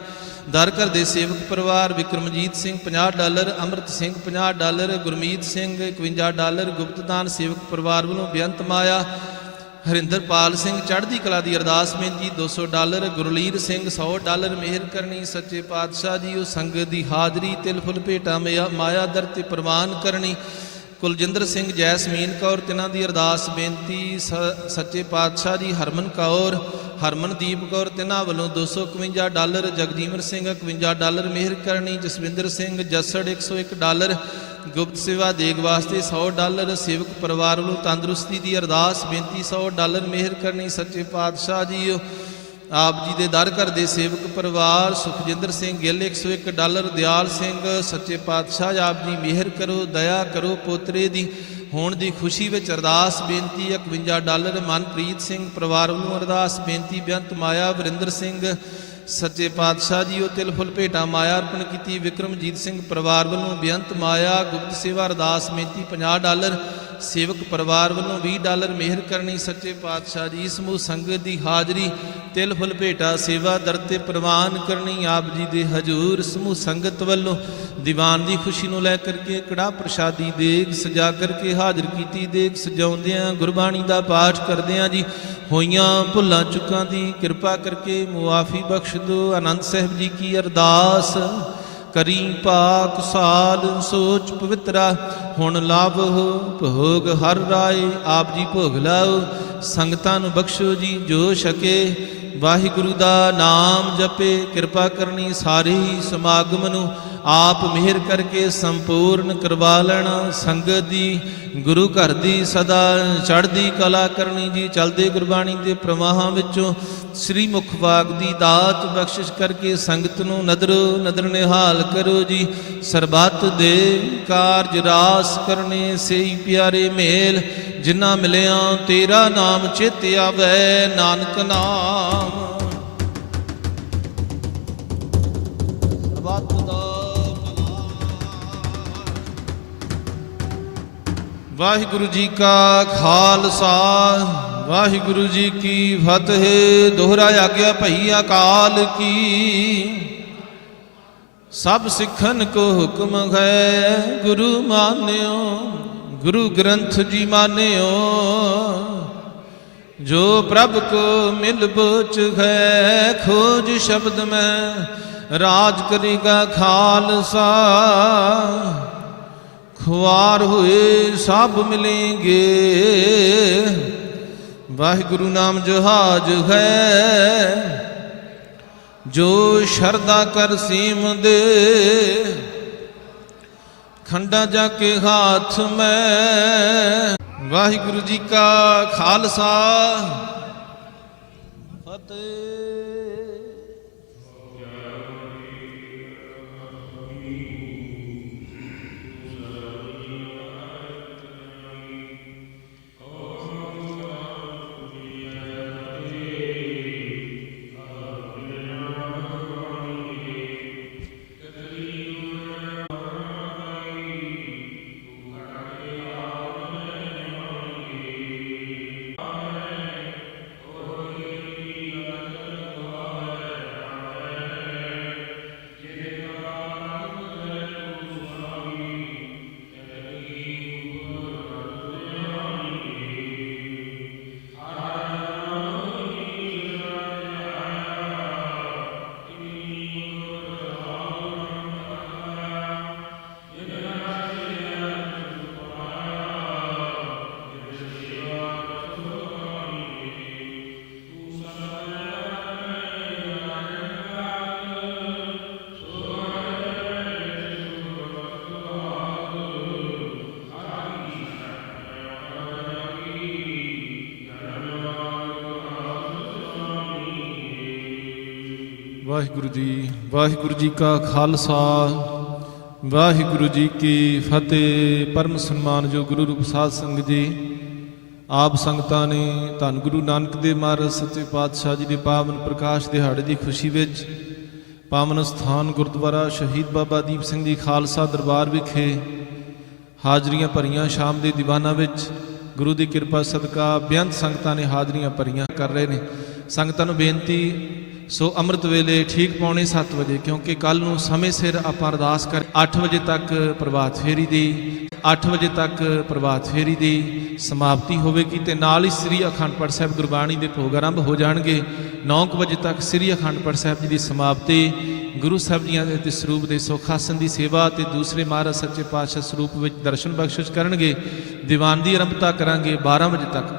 ਦਰ ਘਰ ਦੇ ਸੇਵਕ ਪਰਿਵਾਰ ਵਿਕਰਮਜੀਤ ਸਿੰਘ $50, ਅੰਮ੍ਰਿਤ ਸਿੰਘ $50, ਗੁਰਮੀਤ ਸਿੰਘ $51, ਗੁਪਤਦਾਨ ਸੇਵਕ ਪਰਿਵਾਰ ਵੱਲੋਂ ਬੇਅੰਤ ਮਾਇਆ। ਹਰਿੰਦਰਪਾਲ ਸਿੰਘ ਚੜ੍ਹਦੀ ਕਲਾ ਦੀ ਅਰਦਾਸ ਬੇਨਤੀ $200, ਗੁਰਲੀਰ ਸਿੰਘ $100 ਮਿਹਰ ਕਰਨੀ ਸੱਚੇ ਪਾਤਸ਼ਾਹ ਜੀ। ਉਹ ਸੰਗਤ ਦੀ ਹਾਜ਼ਰੀ ਤਿਲ ਫੁੱਲ ਭੇਟਾ ਮਾਇਆ ਦਰ ਤੇ ਪ੍ਰਵਾਨ ਕਰਨੀ। ਕੁਲਜਿੰਦਰ ਸਿੰਘ, ਜੈਸਮੀਨ ਕੌਰ, ਤਿਨਾਂ ਦੀ ਅਰਦਾਸ ਬੇਨਤੀ। ਸੱਚੇ ਪਾਤਸ਼ਾਹ ਜੀ ਹਰਮਨ ਕੌਰ, ਹਰਮਨਦੀਪ ਕੌਰ, ਤਿਨਾਂ ਵੱਲੋਂ $251। ਜਗਜੀਵਨ ਸਿੰਘ $51। ਮਿਹਰ ਕਰਨੀ ਜਸਵਿੰਦਰ ਸਿੰਘ ਜੱਸੜ $101। ਗੁਪਤ ਸੇਵਾ ਦੇਗ ਵਾਸਤੇ $100। ਸੇਵਕ ਪਰਿਵਾਰ ਵੱਲੋਂ ਤੰਦਰੁਸਤੀ ਦੀ ਅਰਦਾਸ ਬੇਨਤੀ $100। ਮਿਹਰ ਕਰਨੀ ਸੱਚੇ ਪਾਤਸ਼ਾਹ ਜੀ ਆਪ ਜੀ ਦੇ ਦਰ ਘਰ ਦੇ ਸੇਵਕ ਪਰਿਵਾਰ। ਸੁਖਜਿੰਦਰ ਸਿੰਘ ਗਿੱਲ $101। ਦਿਆਲ ਸਿੰਘ ਸੱਚੇ ਪਾਤਸ਼ਾਹ ਆਪ ਜੀ ਮਿਹਰ ਕਰੋ, ਦਇਆ ਕਰੋ, ਪੋਤਰੇ ਦੀ ਹੋਣ ਦੀ ਖੁਸ਼ੀ ਵਿੱਚ ਅਰਦਾਸ ਬੇਨਤੀ $51। ਮਨਪ੍ਰੀਤ ਸਿੰਘ ਪਰਿਵਾਰ ਵੱਲੋਂ ਅਰਦਾਸ ਬੇਨਤੀ। ਬੇਅੰਤ ਮਾਇਆ ਵਰਿੰਦਰ ਸਿੰਘ ਸੱਚੇ ਪਾਤਸ਼ਾਹ ਜੀ ਉਹ ਤਿਲ ਫੁੱਲ ਭੇਟਾ ਮਾਇਆ ਅਰਪਣ ਕੀਤੀ। ਵਿਕਰਮਜੀਤ ਸਿੰਘ ਪਰਿਵਾਰ ਵੱਲੋਂ ਬੇਅੰਤ ਮਾਇਆ ਗੁਪਤ ਸੇਵਾ ਅਰਦਾਸ ਬੇਨਤੀ $50। ਸੇਵਕ ਪਰਿਵਾਰ ਵੱਲੋਂ $20। ਮਿਹਰ ਕਰਨੀ ਸੱਚੇ ਪਾਤਸ਼ਾਹ ਜੀ ਸਮੂਹ ਸੰਗਤ ਦੀ ਹਾਜ਼ਰੀ ਤਿਲ ਫੁੱਲ ਭੇਟਾ ਸੇਵਾ ਦਰ ਤੇ ਪ੍ਰਵਾਨ ਕਰਨੀ ਆਪ ਜੀ ਦੇ ਹਜ਼ੂਰ। ਸਮੂਹ ਸੰਗਤ ਵੱਲੋਂ ਦੀਵਾਨ ਦੀ ਖੁਸ਼ੀ ਨੂੰ ਲੈ ਕਰਕੇ ਕੜਾ ਪ੍ਰਸ਼ਾਦੀ ਦੇਗ ਸਜਾ ਕਰਕੇ ਹਾਜ਼ਰ ਕੀਤੀ। ਦੇਗ ਸਜਾਉਂਦਿਆਂ ਗੁਰਬਾਣੀ ਦਾ ਪਾਠ ਕਰਦਿਆਂ ਜੀ ਹੋਈਆਂ ਭੁੱਲਾਂ ਚੁੱਕਾਂ ਦੀ ਕਿਰਪਾ ਕਰਕੇ ਮੁਆਫੀ ਬਖਸ਼ ਦਿਓ। ਆਨੰਦ ਸਾਹਿਬ ਜੀ ਕੀ ਅਰਦਾਸ ਕਰੀ ਪਾਕ ਸਾਲ ਸੋਚ ਪਵਿੱਤਰਾ ਹੁਣ ਲਾਭ ਹੋ ਭੋਗ ਹਰ ਰਾਏ ਆਪ ਜੀ ਭੋਗ ਲਾਓ। ਸੰਗਤਾਂ ਨੂੰ ਬਖਸ਼ੋ ਜੀ ਜੋ ਛਕੇ ਵਾਹਿਗੁਰੂ ਦਾ ਨਾਮ ਜਪੇ। ਕਿਰਪਾ ਕਰਨੀ ਸਾਰੇ ਹੀ ਸਮਾਗਮ ਨੂੰ ਆਪ ਮਿਹਰ ਕਰਕੇ ਸੰਪੂਰਨ ਕਰਵਾ ਲੈਣਾ। ਸੰਗਤ ਦੀ ਗੁਰੂ ਘਰ ਦੀ ਸਦਾ ਚੜ੍ਹਦੀ ਕਲਾ ਕਰਨੀ ਜੀ। ਚਲਦੇ ਗੁਰਬਾਣੀ ਦੇ ਪ੍ਰਵਾਹਾਂ ਵਿੱਚੋਂ ਸ੍ਰੀ ਮੁਖ ਵਾਗ ਦੀ ਦਾਤ ਬਖਸ਼ਿਸ਼ ਕਰਕੇ ਸੰਗਤ ਨੂੰ ਨਦਰੋ ਨਦਰ ਨਿਹਾਲ ਕਰੋ ਜੀ। ਸਰਬੱਤ ਦੇ ਕਾਰਜ ਰਾਸ ਕਰਨੇ ਸਹੀ ਪਿਆਰੇ ਮੇਲ ਜਿਨ੍ਹਾਂ ਮਿਲਿਆ ਤੇਰਾ ਨਾਮ ਚਿਤ ਆਵੈ ਨਾਨਕ ਨਾਮ। ਸਰਬੱਤ ਦਾ ਵਾਹਿਗੁਰੂ ਜੀ ਕਾ ਖਾਲਸਾ ਵਾਹਿਗੁਰੂ ਜੀ ਕੀ ਫਤਿਹ। ਦੋਹਰਾ ਆਗਿਆ ਭਈ ਅਕਾਲ ਕੀ ਸਭ ਸਿੱਖਨ ਕੋ ਹੁਕਮ ਹੈ। ਗੁਰੂ ਮਾਨਿਓ ਗੁਰੂ ਗ੍ਰੰਥ ਜੀ ਮਾਨਿਓ ਜੋ ਪ੍ਰਭ ਕੋ ਮਿਲ ਬੋਚ ਹੈ। ਖੋਜ ਸ਼ਬਦ ਮੈਂ ਰਾਜ ਕਰੇਗਾ ਖਾਲਸਾ। ਖੁਆਰ ਹੋਏ ਸਭ ਮਿਲेंगे। ਵਾਹਿਗੁਰੂ ਨਾਮ ਜਹਾਜ ਹੈ ਜੋ ਸ਼ਰਧਾ ਕਰ ਸੀਮ ਦੇ। ਖੰਡਾ ਜਾ ਕੇ ਹਾਥ ਮੈਂ। ਵਾਹਿਗੁਰੂ ਜੀ ਕਾ ਖਾਲਸਾ ਫਤਿਹ। ਵਾਹਿਗੁਰੂ ਜੀ ਕਾ ਖਾਲਸਾ ਵਾਹਿਗੁਰੂ ਜੀ ਕੀ ਫਤਿਹ। ਪਰਮ ਸਨਮਾਨਯੋਗ ਗੁਰੂ ਰੂਪ ਸਾਧ ਸੰਗਤ ਜੀ, ਆਪ ਸੰਗਤਾਂ ਨੇ ਧੰਨ ਗੁਰੂ ਨਾਨਕ ਦੇਵ ਮਹਾਰਾਜ ਸੱਚੇ ਪਾਤਸ਼ਾਹ ਜੀ ਦੇ ਪਾਵਨ ਪ੍ਰਕਾਸ਼ ਦਿਹਾੜੇ ਦੀ ਖੁਸ਼ੀ ਵਿੱਚ ਪਾਵਨ ਸਥਾਨ ਗੁਰਦੁਆਰਾ ਸ਼ਹੀਦ ਬਾਬਾ ਦੀਪ ਸਿੰਘ ਜੀ ਖਾਲਸਾ ਦਰਬਾਰ ਵਿਖੇ ਹਾਜ਼ਰੀਆਂ ਭਰੀਆਂ। ਸ਼ਾਮ ਦੇ ਦੀਵਾਨਾਂ ਵਿੱਚ ਗੁਰੂ ਦੀ ਕਿਰਪਾ ਸਦਕਾ ਬੇਅੰਤ ਸੰਗਤਾਂ ਨੇ ਹਾਜ਼ਰੀਆਂ ਭਰੀਆਂ ਕਰ ਰਹੇ ਨੇ। ਸੰਗਤਾਂ ਨੂੰ ਬੇਨਤੀ ਸੋ ਅੰਮ੍ਰਿਤ ਵੇਲੇ ਠੀਕ ਪੌਣੇ 7 ਵਜੇ, ਕਿਉਂਕਿ ਕੱਲ ਨੂੰ ਸਮੇਂ ਸਿਰ ਆਪਾਂ ਅਰਦਾਸ ਕਰ 8 ਵਜੇ ਤੱਕ ਪ੍ਰਭਾਤ ਫੇਰੀ ਦੀ 8 ਵਜੇ ਤੱਕ ਪ੍ਰਭਾਤ ਫੇਰੀ ਦੀ ਸਮਾਪਤੀ ਹੋਵੇਗੀ ਤੇ ਨਾਲ ਹੀ ਸ੍ਰੀ ਅਖੰਡ ਪਾਠ ਸਾਹਿਬ ਗੁਰਬਾਣੀ ਦੇ ਭੋਗ ਆਰੰਭ ਹੋ ਜਾਣਗੇ। 9 ਵਜੇ ਤੱਕ ਸ੍ਰੀ ਅਖੰਡ ਪਾਠ ਸਾਹਿਬ ਜੀ ਦੀ ਸਮਾਪਤੀ ਗੁਰੂ ਸਾਹਿਬ ਜੀਆਂ ਦੇ ਤੇ ਸਰੂਪ ਦੇ ਸੁਖ ਆਸਣ ਦੀ ਸੇਵਾ ਤੇ ਦੂਸਰੇ ਮਹਾਰਾਜ ਸੱਚੇ ਪਾਤਸ਼ਾਹ ਸਰੂਪ ਵਿੱਚ ਦਰਸ਼ਨ ਬਖਸ਼ਿਸ਼ ਕਰਨਗੇ। ਦੀਵਾਨ ਦੀ ਆਰੰਭਤਾ ਕਰਾਂਗੇ 12 ਵਜੇ ਤੱਕ।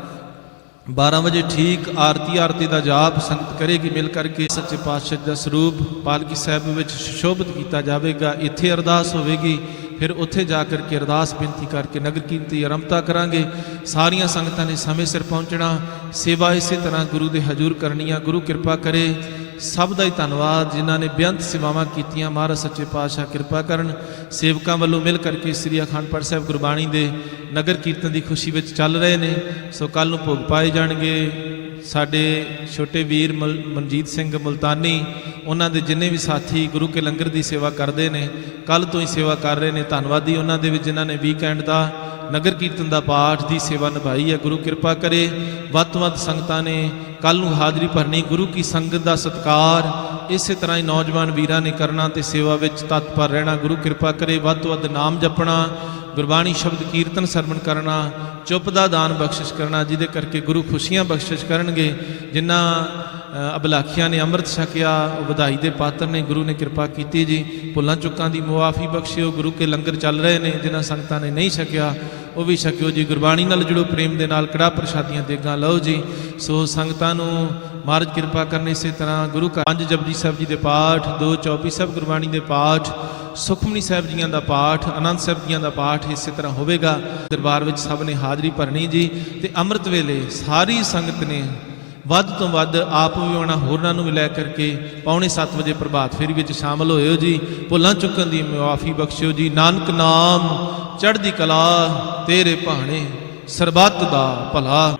12 ਵਜੇ ਠੀਕ ਆਰਤੀ ਦਾ ਜਾਪ ਸੰਗਤ ਕਰੇਗੀ ਮਿਲ ਕਰਕੇ। ਸੱਚੇ ਪਾਤਸ਼ਾਹ ਦਾ ਸਰੂਪ ਪਾਲਕੀ ਸਾਹਿਬ ਵਿੱਚ ਸੁਸ਼ੋਭਿਤ ਕੀਤਾ ਜਾਵੇਗਾ। ਇੱਥੇ ਅਰਦਾਸ ਹੋਵੇਗੀ, ਫਿਰ ਉੱਥੇ ਜਾ ਕਰਕੇ ਅਰਦਾਸ ਬੇਨਤੀ ਕਰਕੇ ਨਗਰ ਕੀਰਤਨ ਦੀ ਆਰੰਭਤਾ ਕਰਾਂਗੇ। ਸਾਰੀਆਂ ਸੰਗਤਾਂ ਨੇ ਸਮੇਂ ਸਿਰ ਪਹੁੰਚਣਾ। ਸੇਵਾ ਇਸੇ ਤਰ੍ਹਾਂ ਗੁਰੂ ਦੇ ਹਜ਼ੂਰ ਕਰਨੀ ਆ। ਗੁਰੂ ਕਿਰਪਾ ਕਰੇ। ਸਭ ਦਾ ਹੀ ਧੰਨਵਾਦ ਜਿਨ੍ਹਾਂ ਨੇ ਬੇਅੰਤ ਸੇਵਾਵਾਂ ਕੀਤੀਆਂ। ਮਹਾਰਾਜ ਸੱਚੇ ਪਾਤਸ਼ਾਹ ਕਿਰਪਾ ਕਰਨ। ਸੇਵਕਾਂ ਵੱਲੋਂ ਮਿਲ ਕਰਕੇ ਸ੍ਰੀ ਅਖੰਡ ਪਾਠ ਸਾਹਿਬ ਗੁਰਬਾਣੀ ਦੇ ਨਗਰ ਕੀਰਤਨ ਦੀ ਖੁਸ਼ੀ ਵਿੱਚ ਚੱਲ ਰਹੇ ਨੇ। ਸੋ ਕੱਲ ਨੂੰ ਭੋਗ ਪਾਏ ਜਾਣਗੇ। ਸਾਡੇ ਛੋਟੇ ਵੀਰ ਮਨਜੀਤ ਸਿੰਘ ਮੁਲਤਾਨੀ, ਉਹਨਾਂ ਦੇ ਜਿੰਨੇ ਵੀ ਸਾਥੀ ਗੁਰੂ ਕੇ ਲੰਗਰ ਦੀ ਸੇਵਾ ਕਰਦੇ ਨੇ, ਕੱਲ ਤੋਂ ਹੀ ਸੇਵਾ ਕਰ ਰਹੇ ਨੇ। ਧੰਨਵਾਦੀ ਉਹਨਾਂ ਦੇ ਵਿੱਚ ਜਿਨ੍ਹਾਂ ਨੇ ਵੀਕਐਂਡ ਦਾ ਨਗਰ ਕੀਰਤਨ ਦਾ ਪਾਠ ਦੀ ਸੇਵਾ ਨਿਭਾਈ ਹੈ। ਗੁਰੂ ਕਿਰਪਾ ਕਰੇ। ਵੱਧ ਤੋਂ ਵੱਧ ਸੰਗਤਾਂ ਨੇ ਕੱਲ ਨੂੰ ਹਾਜ਼ਰੀ ਭਰਨੀ। ਗੁਰੂ ਕੀ ਸੰਗਤ ਦਾ ਸਤਿਕਾਰ ਇਸੇ ਤਰ੍ਹਾਂ ਹੀ ਨੌਜਵਾਨ ਵੀਰਾਂ ਨੇ ਕਰਨਾ ਤੇ ਸੇਵਾ ਵਿੱਚ ਤਤਪਰ ਰਹਿਣਾ। ਗੁਰੂ ਕਿਰਪਾ ਕਰੇ। ਵੱਧ ਤੋਂ ਵੱਧ ਨਾਮ ਜਪਣਾ, ਗੁਰਬਾਣੀ ਸ਼ਬਦ ਕੀਰਤਨ ਸਰਵਣ ਕਰਨਾ, ਚੁੱਪ ਦਾ ਦਾਨ ਬਖਸ਼ਿਸ਼ ਕਰਨਾ, ਜਿਹਦੇ ਕਰਕੇ ਗੁਰੂ ਖੁਸ਼ੀਆਂ ਬਖਸ਼ਿਸ਼ ਕਰਨਗੇ। ਜਿਨ੍ਹਾਂ ਅਬਲਾਖੀਆਂ ਨੇ ਅੰਮ੍ਰਿਤ ਛਕਿਆ ਉਹ ਵਧਾਈ ਦੇ ਪਾਤਰ ਨੇ। ਗੁਰੂ ਨੇ ਕਿਰਪਾ ਕੀਤੀ ਜੀ। ਭੁੱਲਾਂ ਚੁੱਕਾਂ ਦੀ ਮੁਆਫੀ ਬਖਸ਼ਿਓ। ਗੁਰੂ ਕੇ ਲੰਗਰ ਚੱਲ ਰਹੇ ਨੇ, ਜਿਨ੍ਹਾਂ ਸੰਗਤਾਂ ਨੇ ਨਹੀਂ ਛਕਿਆ ਉਹ ਵੀ ਛਕਿਓ ਜੀ। ਗੁਰਬਾਣੀ ਨਾਲ ਜੁੜੋ, ਪ੍ਰੇਮ ਦੇ ਨਾਲ ਕੜਾਹ ਪ੍ਰਸ਼ਾਦੀਆਂ ਦੇਗਾਂ ਲਓ ਜੀ। ਸੋ ਸੰਗਤਾਂ ਨੂੰ ਮਹਾਰਾਜ ਕਿਰਪਾ ਕਰਨ। ਇਸੇ ਤਰ੍ਹਾਂ ਗੁਰੂ ਘਰ 5 ਜਪਜੀ ਸਾਹਿਬ ਜੀ ਦੇ ਪਾਠ, 2 ਚੌਪਈ ਸਾਹਿਬ ਗੁਰਬਾਣੀ ਦੇ ਪਾਠ, ਸੁਖਮਨੀ ਸਾਹਿਬ ਜੀਆਂ ਦਾ ਪਾਠ, ਆਨੰਦ ਸਾਹਿਬ ਜੀਆਂ ਦਾ ਪਾਠ ਇਸੇ ਤਰ੍ਹਾਂ ਹੋਵੇਗਾ। ਦਰਬਾਰ ਵਿੱਚ ਸਭ ਨੇ ਹਾਜ਼ਰੀ ਭਰਨੀ ਜੀ। ਤੇ ਅੰਮ੍ਰਿਤ ਵੇਲੇ ਸਾਰੀ ਸੰਗਤ ਨੇ ਵੱਧ ਤੋਂ ਵੱਧ ਆਪ ਵੀ ਆਉਣਾ, ਹੋਰਨਾਂ ਨੂੰ ਵੀ ਲੈ ਕਰਕੇ 6:45 ਵਜੇ ਪ੍ਰਭਾਤ ਫੇਰੀ ਵਿੱਚ ਸ਼ਾਮਲ ਹੋਇਓ ਜੀ। ਭੁੱਲਾਂ ਚੁੱਕਣ ਦੀ ਮੁਆਫੀ ਬਖਸ਼ਿਓ ਜੀ। ਨਾਨਕ ਨਾਮ ਚੜ੍ਹਦੀ ਕਲਾ ਤੇਰੇ ਭਾਣੇ, ਸਰਬੱਤ ਦਾ ਭਲਾ।